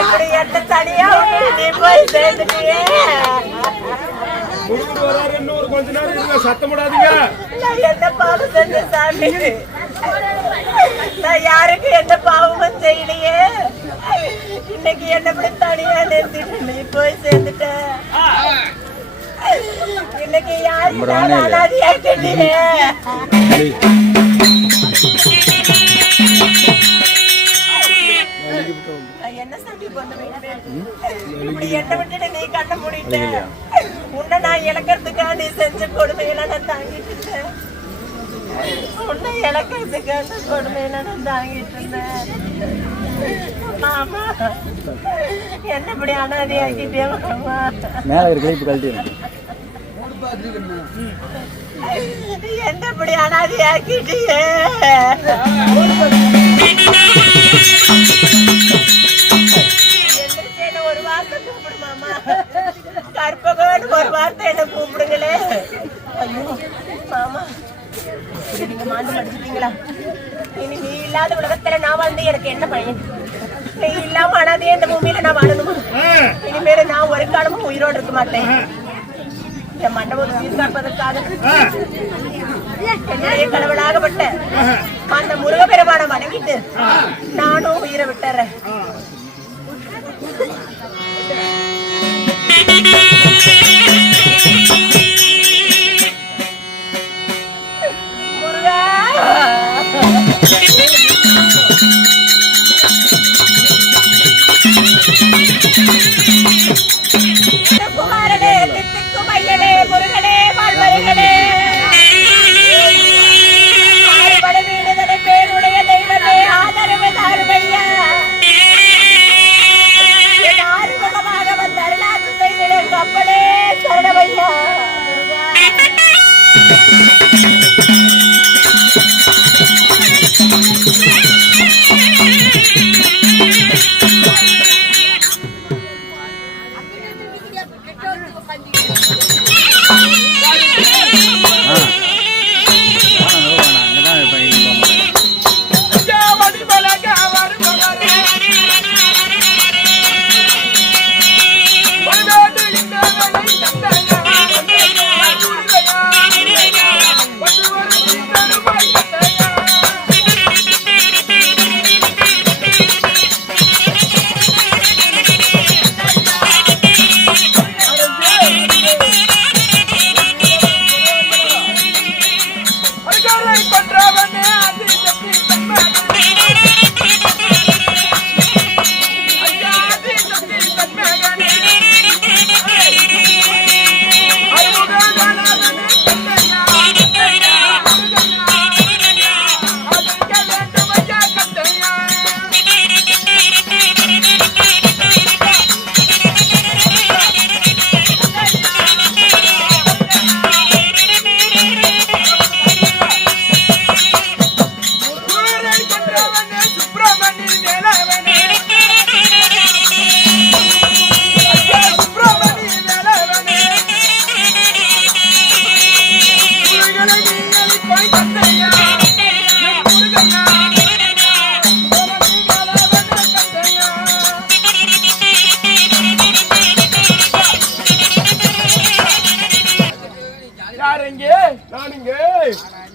இப்படி என்ன தனியா விட்டு நீ போய் சேர்ந்துட்டியே. முருகன் வராரு, இன்னும் ஒரு கொஞ்ச நேரம் இருங்க, சத்தம் போடாதீங்க. நான் என்ன பாவம் செஞ்ச சாமி? நான் யாருக்கு என்ன பாவமும் செய்யலையே. இன்னைக்கு என்ன இப்படி தனியா நிறுத்திட்டு நீ போய் சேர்ந்துட்ட. இன்னைக்கு யாருக்கு அனாதையா கேட்டீங்க? என்ன சாமி பண்ணுவேன்? இப்படி என்ன விட்டுட்டு நீ கண்ண மூடிட்ட. உன்னை நான் இழக்கிறதுக்காக நீ செஞ்ச கொடுமையெல்லாம் நான் தாங்கிட்டு இருந்தேன். உன்னை இழக்கிறதுக்காக கொடுமையெல்லாம் நான் தாங்கிட்டு இருந்தேன். மாமா என்ன இப்படி அனாதையாக்கிட்டே மாமா. மேல இருக்கிற இப்ப கழட்டி என்ன இப்படி அனாதையாக்கிட்டியே. ஒரு வார்த்தை கூப்பிடு மாமா. கற்பகன்னு ஒரு வார்த்தை என்ன கூப்பிடுங்களே. ஐயோ மாமா, நீங்க மாண்டு படிச்சுட்டீங்களா? இனி நீ இல்லாத உலகத்துல நான் வந்து எனக்கு என்ன பயன்? நீ இல்லாம அனாதையே இந்த பூமியில நான் வாழணுமா? இனிமேல நான் ஒரு காலமும் உயிரோடு இருக்க மாட்டேன். என் மண்டபம் சீர்காப்பதற்காக என்னுடைய கடவுளாகப்பட்ட அந்த முருகப்பெருமானை வணங்கிட்டு நானும் உயிரை விட்டுறேன். முருகா குமாரனே, தித்திக்கும் ஐயனே, முருகனே, வாழ்வர்களே, ஆறுபடை வீடுதலை பேருடைய தெய்வமே, ஆதரவு தாருமையா. என் ஆறுமுகமாக வந்த அருளாட்சி செய்திட கப்பலே சரணமையா.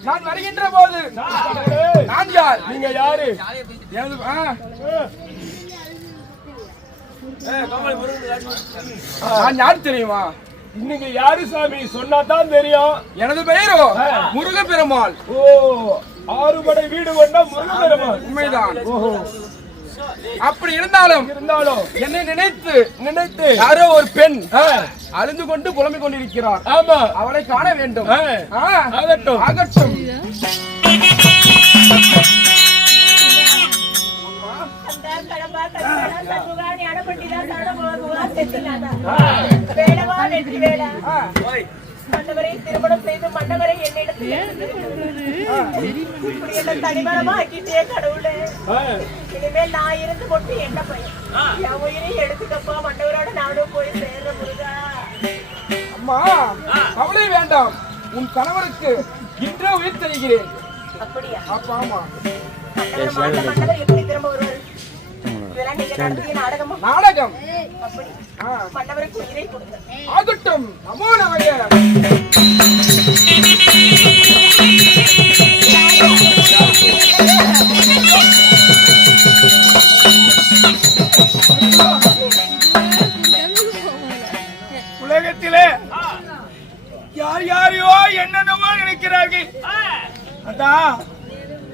நான் வருகின்ற போது நான் யார்? நீங்க யாரு? நான் யார் தெரியுமா? நீங்க யாரு சாமி? சொன்னாதான் தெரியும். எனது பெயரோ முருகப்பெருமாள். ஓ, ஆறுபடை வீடு கொண்ட முருகப்பெருமாள். உண்மைதான். ஓஹோ, அப்படி இருந்தாலும் என்னை நினைத்து யாரோ ஒரு பெண் அழுந்து கொண்டு புலம்பிக் கொண்டிருக்கிறார். ஆமா, அவளை காண வேண்டும். ஆகட்டும் ஆகட்டும். மண்டவரை திருமணம் செய்து மண்டவரை என்னிடத்தில் தனிமரமாக்கிட்டே கடவுளே. இனிமேல் நான் இருந்து கொண்டு என்ன பையன்? என் உயிரை எடுத்துக்கப்பா. மண்டவரோட நானும் போய் சேர்ற முருகா. அம்மா, அவளே வேண்டாம். உன் கணவருக்கு இன்றே உயிர் தருகிறேன். அப்படியா? அப்பா, ஆமா. மன்னவர் எப்படி திரும்ப வருவார்? இதெல்லாம் நீங்க நடத்திய நாடகமா? நாடகம் அப்படி மன்னவருக்கு உயிரை கொடுங்க. ஆகட்டும். நமோ நமக. உலகத்திலே யார் யாரையோ என்னென்னமோ நினைக்கிறார்கள். அதான்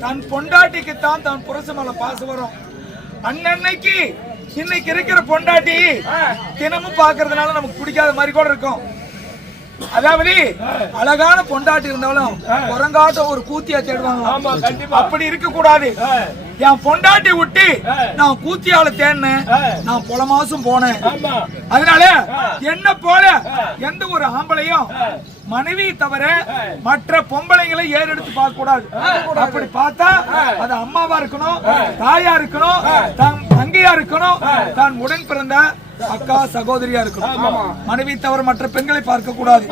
தன் பொண்டாட்டிக்குத்தான் தன் புருஷன் மேல பாசம் வரும். அன்னன்னைக்கு இன்னைக்கு இருக்கிற பொண்டாட்டி தினமும் பாக்குறதுனால நமக்கு பிடிக்காத மாதிரி கூட இருக்கும். அதாவது அழகான பொண்டாட்டி இருந்தாலும் குரங்காட்ட ஒரு கூத்தியா தேடுவாங்க. அப்படி இருக்க கூடாது. என் பொண்டாட்டி விட்டு நான் கூத்தியால தேடினேன், நான் பல மாசம் போனேன். அதனால என்ன போல எந்த ஒரு ஆம்பளையும் மனைவி தவிர மற்ற பொம்பளைங்களை ஏறெடுத்து பார்க்க கூடாது. அப்படி பார்த்தா அது அம்மாவா இருக்கணும், தாயா இருக்கணும், தங்கையா இருக்கணும், தான் உடன் பிறந்த அக்கா சகோதரியா இருக்கணும். மனைவி தவிர மற்ற பெண்களை பார்க்க கூடாது.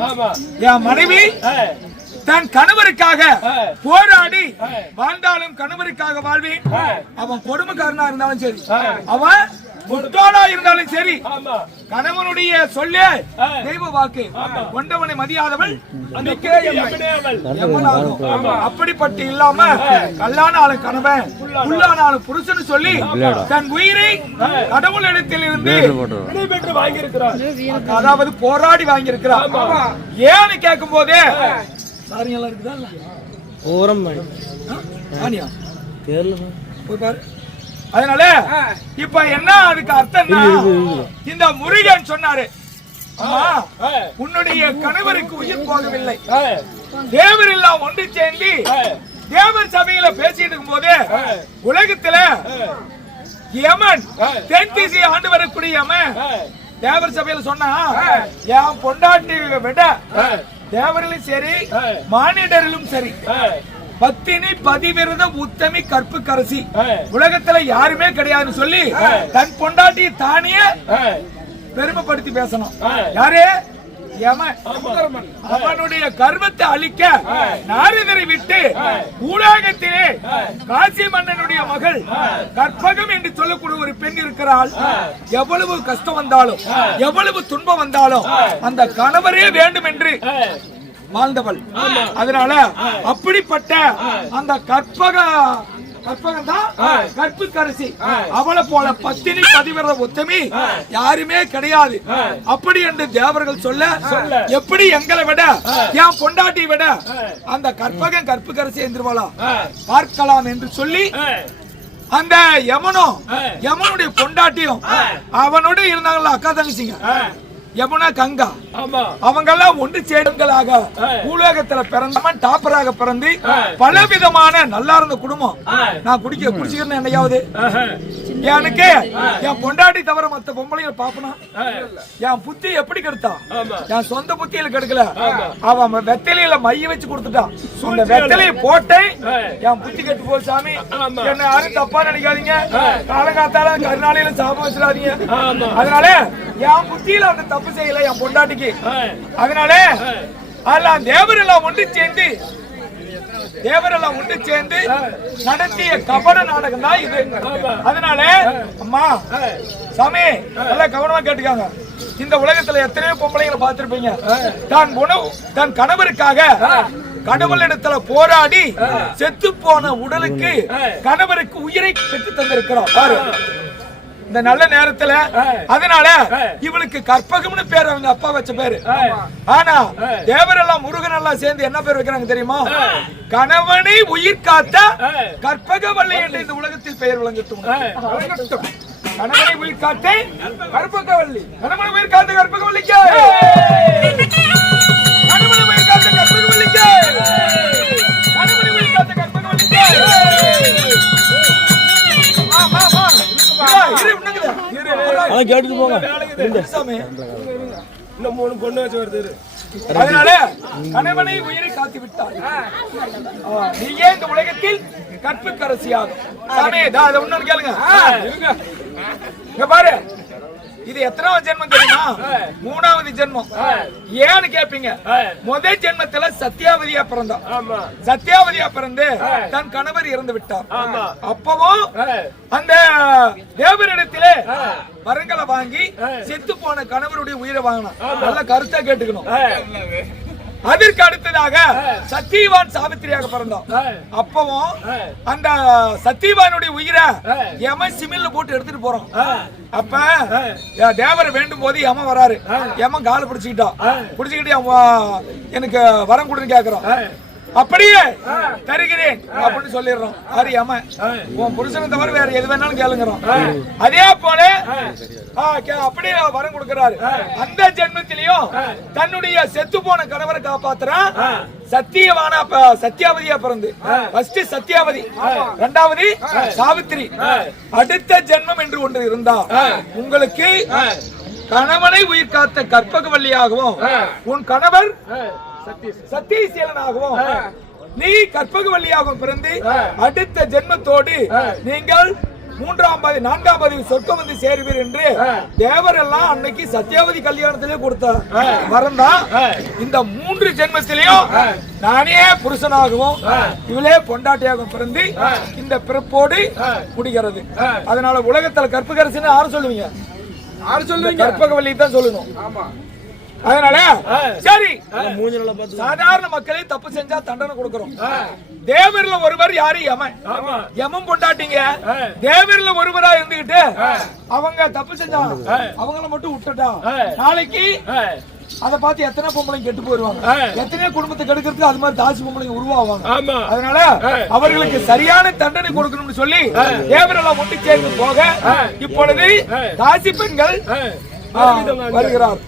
என் மனைவி தன் கணவருக்காக போராடி வாழ்ந்தாலும் கணவருக்காக வாழ்வேன். அவன் கொடுமைக்காரனா இருந்தாலும் சரி, அவன் முட்டாளா இருந்தாலும் சரி, கணவனுடைய சொல்லே தெய்வ வாக்கு. கொண்டவனை மதியாதவள் அப்படிப்பட்டு இல்லாம கல்லான ஆளு கணவன், உள்ளான ஆளு புருஷன் சொல்லி தன் உயிரை கடவுள் இடத்தில் இருந்து விடைபெற்று வாங்கியிருக்கிறார். அதாவது போராடி வாங்கியிருக்கிறார். ஏன்னு கேட்கும் போதே சாரியெல்லாம் இருக்குதா இல்ல ஓரம் போய் பாரு. அதனால இப்ப என்ன அதுக்கு அர்த்தம்னா, இந்த முருகன் சொன்னாரு, உன்னுடைய கணவருக்கு உயிர் போகவில்லை, தேவர் எல்லாம் ஒன்று சேர்ந்து தேவர் சபையில பேசிட்டு இருக்கும் போது உலகத்துல யமன் தென் திசை ஆண்டு வரக்கூடிய யமன் தேவர் சபையில சொன்னா, என் பொண்டாட்டி விட தேவரிலும் சரி மானிடரிலும் சரி பத்தினி பதிவிரதம் உத்தமி கற்பு கரசி உலகத்துல யாருமே கிடையாதுன்னு சொல்லி தன் பொண்டாட்டி தானே பெருமைப்படுத்தி பேசணும். யாரு? அவனுடைய கர்வத்தை அழிக்க நாரதரை விட்டு ஊடகத்திலே காசி மன்னனுடைய மகள் கற்பகம் என்று சொல்லக்கூடிய ஒரு பெண் இருக்கிறாள். எவ்வளவு கஷ்டம் வந்தாலும் எவ்வளவு துன்பம் வந்தாலும் அந்த கணவரே வேண்டும் என்று வாழ்ந்தவள். அதனால அப்படிப்பட்ட அந்த கற்பகம் தான் கற்புக்கரசி. அவளை போல பத்தினி பதிவிரத உத்தமி யாருமே கிடையாது. அப்படி என்று தேவர்கள் சொல்ல, எப்படி எங்களை விட என் பொண்டாட்டி விட அந்த கற்பகம் கற்புக்கரசி என்றுவாளா பார்க்கலாம் என்று சொல்லி அந்த யமனுடைய பொண்டாட்டியும் அவனோட இருந்தாங்களா அக்கா தங்கச்சிங்க, யமுனா கங்கா, அவங்க எல்லாம் ஒன்று சேடுங்களாக பூலோகத்துல பிறந்தவன் டாப்பராக பிறந்து பல விதமான நல்லா இருந்த குடும்பம். நான் குடிக்கிறேன் என்னையாவது எனக்கு என் பொண்டாட்டி தவிர மத்த பொம்பளைகளை பாப்பனா என் புத்தி எப்படி கெடுத்தான்? என் சொந்த புத்தியில கெடுக்கல, அவன் வெத்தலையில மைய வச்சு கொடுத்துட்டான். அந்த வெத்தலையை போட்டேன் என் புத்தி கெட்டு போய் சாமி, என்ன யாரும் தப்பா நினைக்காதீங்க, காலங்காத்தால கருநாளையில சாபம் வச்சிடாதீங்க. அதனால என் புத்தியில அந்த தப்பு செய்யல என் பொண்டாட்டிக்கு. அதனால எல்லாம் தேவரெல்லாம் ஒன்று சேர்ந்து நடத்திய கபட நாடகம் தான் இது. அதனால அம்மா சாமி நல்லா கவனமா கேட்டுக்காங்க. இந்த உலகத்துல எத்தனையோ பொம்பளைங்களை பார்த்திருப்பீங்க. தன் கணவருக்காக கடவுளிடத்துல போராடி செத்து போன உடலுக்கு கணவருக்கு உயிரை பெற்று தந்திருக்கிறோம் பாரு இந்த நல்ல நேரத்துல. அதனால இவளுக்கு கற்பகம்னு பேர் அவங்க அப்பா வச்ச பேரு. ஆனா தேவரெல்லாம் முருகன் எல்லாம் சேர்ந்து என்ன பேர் வைக்கிறாங்க தெரியுமா? கணவனை உயிர் காத்த கற்பகவல்லி என்று இந்த உலகத்தில் பெயர் விளங்கட்டும். கணவனை உயிர் காத்த கற்பகவல்லி, கணவனை உயிர் காத்த கற்பகவல்லிக்கு, கணவனை உயிர் காத்த கற்பகவல்லிக்கு, கணவனை உயிர் காத்த கற்பகவல்லிக்கு. கேட்டு போங்க. இன்னும் 3 பொண்ணு வச்சு வருது. அதனால கணவனை உயிரை காத்து விட்டார். நீயே இந்த உலகத்தில் கற்புக்கரசியாகும். சாமி அதை ஒண்ணு கேளுங்க. பாரு இது எத்தனாவது ஜென்மம் தெரியுமா? 3வது ஜென்மம். ஏன்னு கேப்பீங்க? முதல் ஜென்மத்துல சத்தியாவதியா பிறந்தோம். சத்தியாவதியா பிறந்து தன் கணவர் இறந்து விட்டார். அப்பவும் அந்த தேவரிடத்திலே வரங்களை வாங்கி செத்து போன கணவருடைய உயிரை வாங்கணும். நல்ல கருத்தா கேட்டுக்கணும். அதற்கு அடுத்ததாக சத்தியவான் சாவித்திரியாக பிறந்தோம். அப்பவும் அந்த சத்தியவானுடைய உயிரை யமன் சிமில்ல போட்டு எடுத்துட்டு போறோம். அப்ப தேவரை வேண்டும் போது யமன் வராரு. யமன் காலை பிடிச்சுக்கிட்டு எனக்கு வரம் கொடுன்னு கேக்குறோம். அப்படியே தருகிறேன் அப்படின்னு சொல்லிடுறோம். அது யமன். உன் புருஷனை தவிர வேற எது வேணாலும் கேளுங்கிறோம். அதே போல அப்படியே வரம் கொடுக்கிறாரு. அந்த ஜென்மத்திலையும் தன்னுடைய செத்து போன கணவரை காப்பாத்துறான். சத்தியாவதியா பிறந்து ஃபர்ஸ்ட் சத்தியாவதி, 2வது சாவித்திரி. அடுத்த ஜென்மம் என்று ஒன்று இருந்தா உங்களுக்கு கணவனை உயிர் காத்த கற்பகவல்லியாகவும் உன் கணவர் சத்தியசீலனாகவும் நீ கற்பகவல்லியாகவும் பிறந்து அடுத்த ஜென்மத்தோடு நீங்கள் 4வது சொர்க்கம் வந்து சேருவீர் என்று தேவரெல்லாம் அன்னைக்கு சத்தியாவதி கல்யாணத்திலே கொடுத்த வரம் தான். இந்த 3 ஜென்மத்திலையும் நானே புருஷனாகவும் இவளே பொண்டாட்டியாகவும் பிறந்து இந்த பிறப்போடு முடிகிறது. அதனால உலகத்துல கற்பகரசின்னு யாரும் சொல்லுவீங்க? கற்பகவல்லி தான் சொல்லணும். அதனால சரி, சாதாரண மக்களே தப்பு செஞ்சா தண்டனை கொடுக்கிறோம். தேவர்ல ஒருவர் யாரு? யமன். யமன் பொண்டாட்டிங்க தேவர்ல ஒருவரா இருந்துகிட்டு அவங்க தப்பு செஞ்சாங்க. அவங்கள மட்டும் விட்டுட்டா நாளைக்கு அத பார்த்து எத்தனை பொம்பளைங்க கெட்டு போயிருவாங்க. எத்தனை குடும்பத்தை கெடுக்கிறதுக்கு அது மாதிரி தாசி பொம்பளைங்க உருவாவாங்க. அதனால அவர்களுக்கு சரியான தண்டனை கொடுக்கணும்னு சொல்லி தேவரெல்லாம் ஒன்று சேர்ந்து போக இப்பொழுது தாசி பெண்கள் வருகிறார்.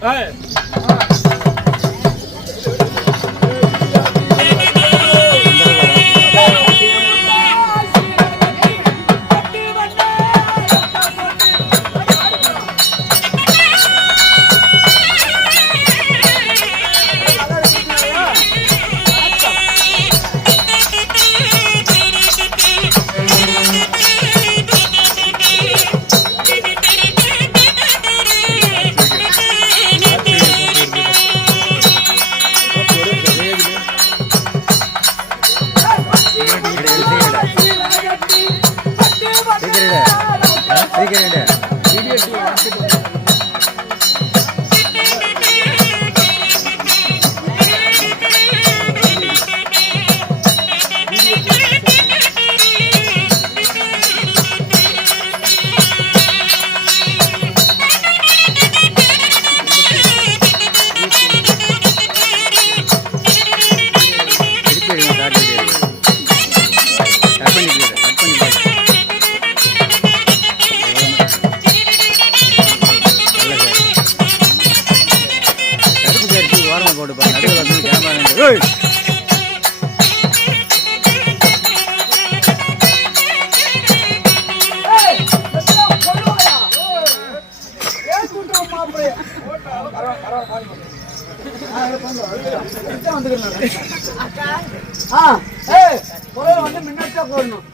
முன்னாடி போடணும்.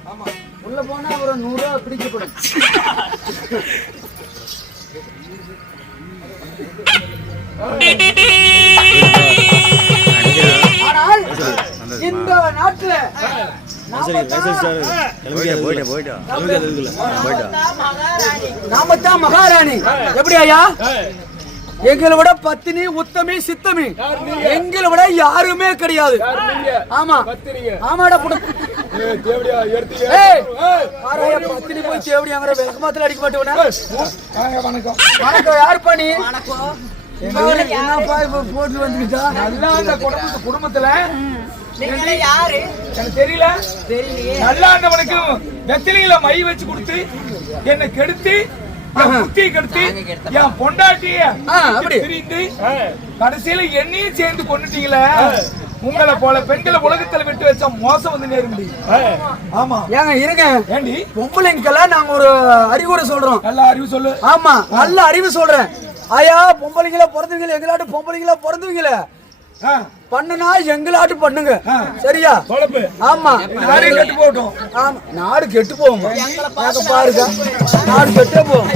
உள்ள போனா ஒரு 100 ரூபாய் பிடிக்கப்படும். ஆனால் இந்த நாட்டுல நாம தான் மகாராணி. எப்படி ஐயா? எங்களை விட பத்தினி உத்தமி சித்தமி எங்களை விட யாருமே கிடையாது. ஆமா ஆமாடா பத்தினி போய் தேவடியாங்கிற வெக்கமாத்துல அடிக்க மாட்டேன். வணக்கம். யாரு பண்ணி போட்டு வந்துக்கிட்டா நல்லா அந்த குடும்பத்துல யாரு எனக்கு தெரியல. நல்லா இருந்தவனுக்கு வெத்திலையில மை வச்சு கொடுத்து என்னை கெடுத்து கெடுத்து என் பொண்டாட்டிய பிரிந்து கடைசியில என்னையும் சேர்ந்து கொண்டுட்டீங்களே. உங்களை போல பெண்களை உலகத்துல விட்டு வச்சா மோசம் வந்து நேர முடியும். ஆமா ஏங்க இருங்க. ஏண்டி பொம்பளைங்கெல்லாம் நாங்க ஒரு அறிவுரை சொல்றோம். நல்ல அறிவு சொல்லு. ஆமா நல்ல அறிவு சொல்றேன். ஆயா பொம்பளைங்களா பிறந்தவங்கள எங்களாட்டு பொம்பளைங்களா பிறந்தவங்கள பண்ணுனா எங்களாட்டு பண்ணுங்க. சரியா? ஆமா நாடு கெட்டு போகட்டும். ஆமா நாடு கெட்டு போகும். பாருங்க நாடு கெட்டே போகும்.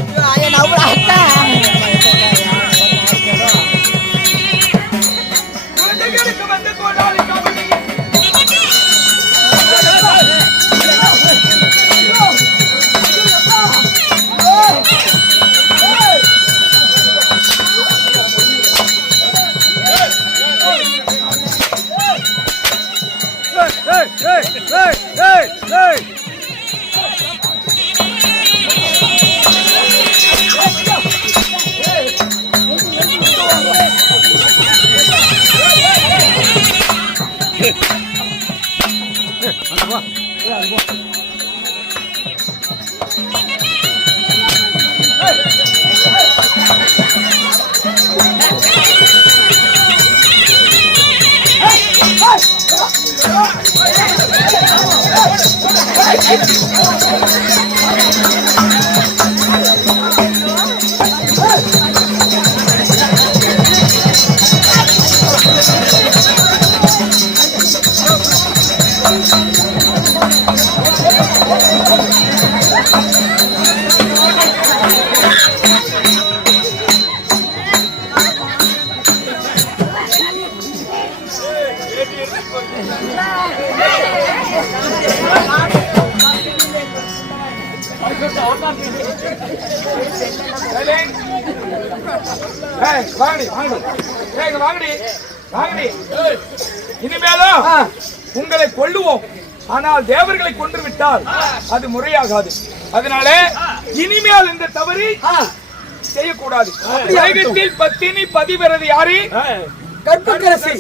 இனிமேலும் உங்களை கொல்லுவோம், ஆனால் தேவர்களை கொன்று விட்டால் அது முறையாகாது. அதனால இனிமேல் இந்த தவறு செய்யக்கூடாது. உலகத்தில் பத்தினி பதிவிறது யாரு? கற்புக்கரசி.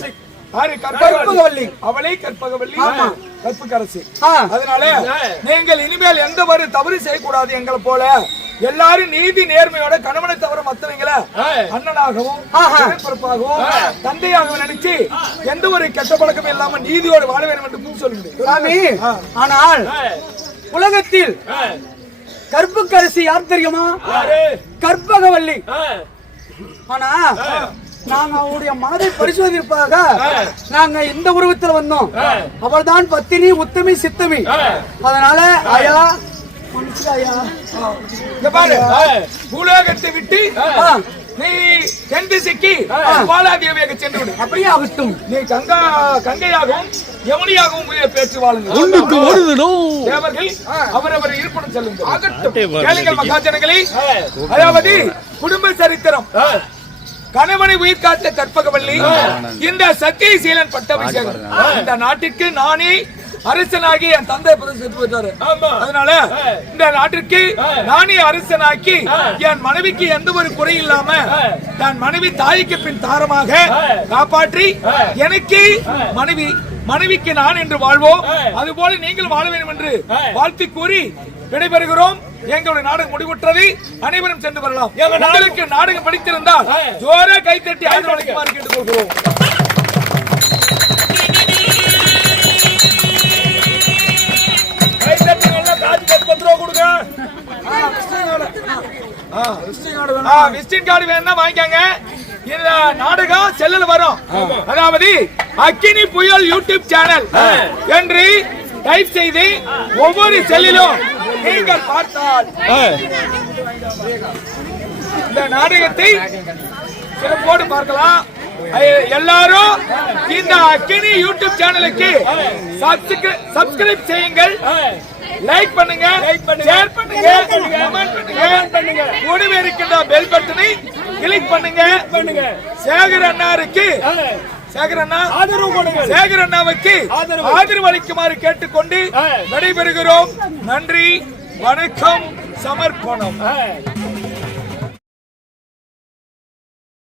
கற்பகவல்லி. அவளை கற்பகவல்லி, கற்புக்கரசி. அதனால நீங்கள் இனிமேல் எந்த ஒரு தவறு செய்யக்கூடாது. எங்களை போல எல்லாரும் நீதி நேர்மையோட கணவனை தவிர மத்தவங்களை அண்ணனாகவும் பிறப்பாகவும் தந்தையாகவும் நினைச்சு எந்த ஒரு கெட்ட பழக்கமும் இல்லாம நீதியோடு வாழ வேண்டும் என்று சொல்லுங்க. ஆனால் உலகத்தில் கற்புக்கரசி யார் தெரியுமா? கற்பகவல்லி. ஆனா நாங்க அவருடைய மனதை பரிசோதிப்பதாக நாங்க இந்த உருவத்தில் வந்தோம். அவள் தான் பத்தினி, உத்தமி, சித்தமி. அதனால ஐயா பூலோகத்தை விட்டு நீ தென் திசைக்கு பாலாதேவியாக சென்று விடு. அப்படியே ஆகட்டும். நீ கங்கையாகவும் யமுனியாகவும் பேச்சு வாழுங்கள். தேவர்கள் அவரவர் இருப்பிடம் செல்லுங்கள். கேளுங்கள் மகாஜனங்களே, அதாவது குடும்ப சரித்திரம். கணவனை உயிர் காத்த கற்பகவல்லி இந்த சத்தியசீலன் பட்டாபிஷேகம். இந்த நாட்டிற்கு நானே அரசனாகி என் தந்தை செத்து போயிட்டாரு. அதனால இந்த நாட்டிற்கு நானே அரசனாக்கி என் மனைவிக்கு எந்த ஒரு குறை இல்லாம தன் மனைவி தாய்க்கு பின் தாரமாக காப்பாற்றி எனக்கு மனைவிக்கு நான் என்று வாழ்வோம், அதுபோல நீங்கள் வாழ வேண்டும் என்று வாழ்த்து கூறி விடைபெறுகிறோம். எங்களுடைய நாடகம் முடிவுற்றது. அனைவரும் சென்று வரலாம். எங்களுக்கு நாடகம் படித்திருந்தால் ஜோரா கைத்தட்டி ஆதரவளிக்குமாறு கேட்டுக்கொள்கிறோம். விசிட்டிங் கார்டு வேணா வாங்கிக்கங்க. இந்த நாடகம் செல்லுல வரும். அதாவது அக்கினி புயல் யூடியூப் சேனல் என்று டைப் செய்து ஒவ்வொரு செல்லிலும் நீங்கள் பார்த்தால் இந்த நாடகத்தை சிறப்போடு பார்க்கலாம். எல்லாரும் இந்த அக்கினி யூடியூப் சேனலுக்கு சப்ஸ்கிரைப் செய்யுங்கள், லைக் பண்ணுங்க, ஷேர் பண்ணுங்க, கமெண்ட் பண்ணுங்க, கூடவே இருக்கின்ற பெல் பட்டனை கிளிக் பண்ணுங்க. சேகர் அண்ணாவுக்கு ஆதரவு அளிக்குமாறு கேட்டுக்கொண்டு விடைபெறுகிறோம். நன்றி, வணக்கம், சமர்ப்பணம்.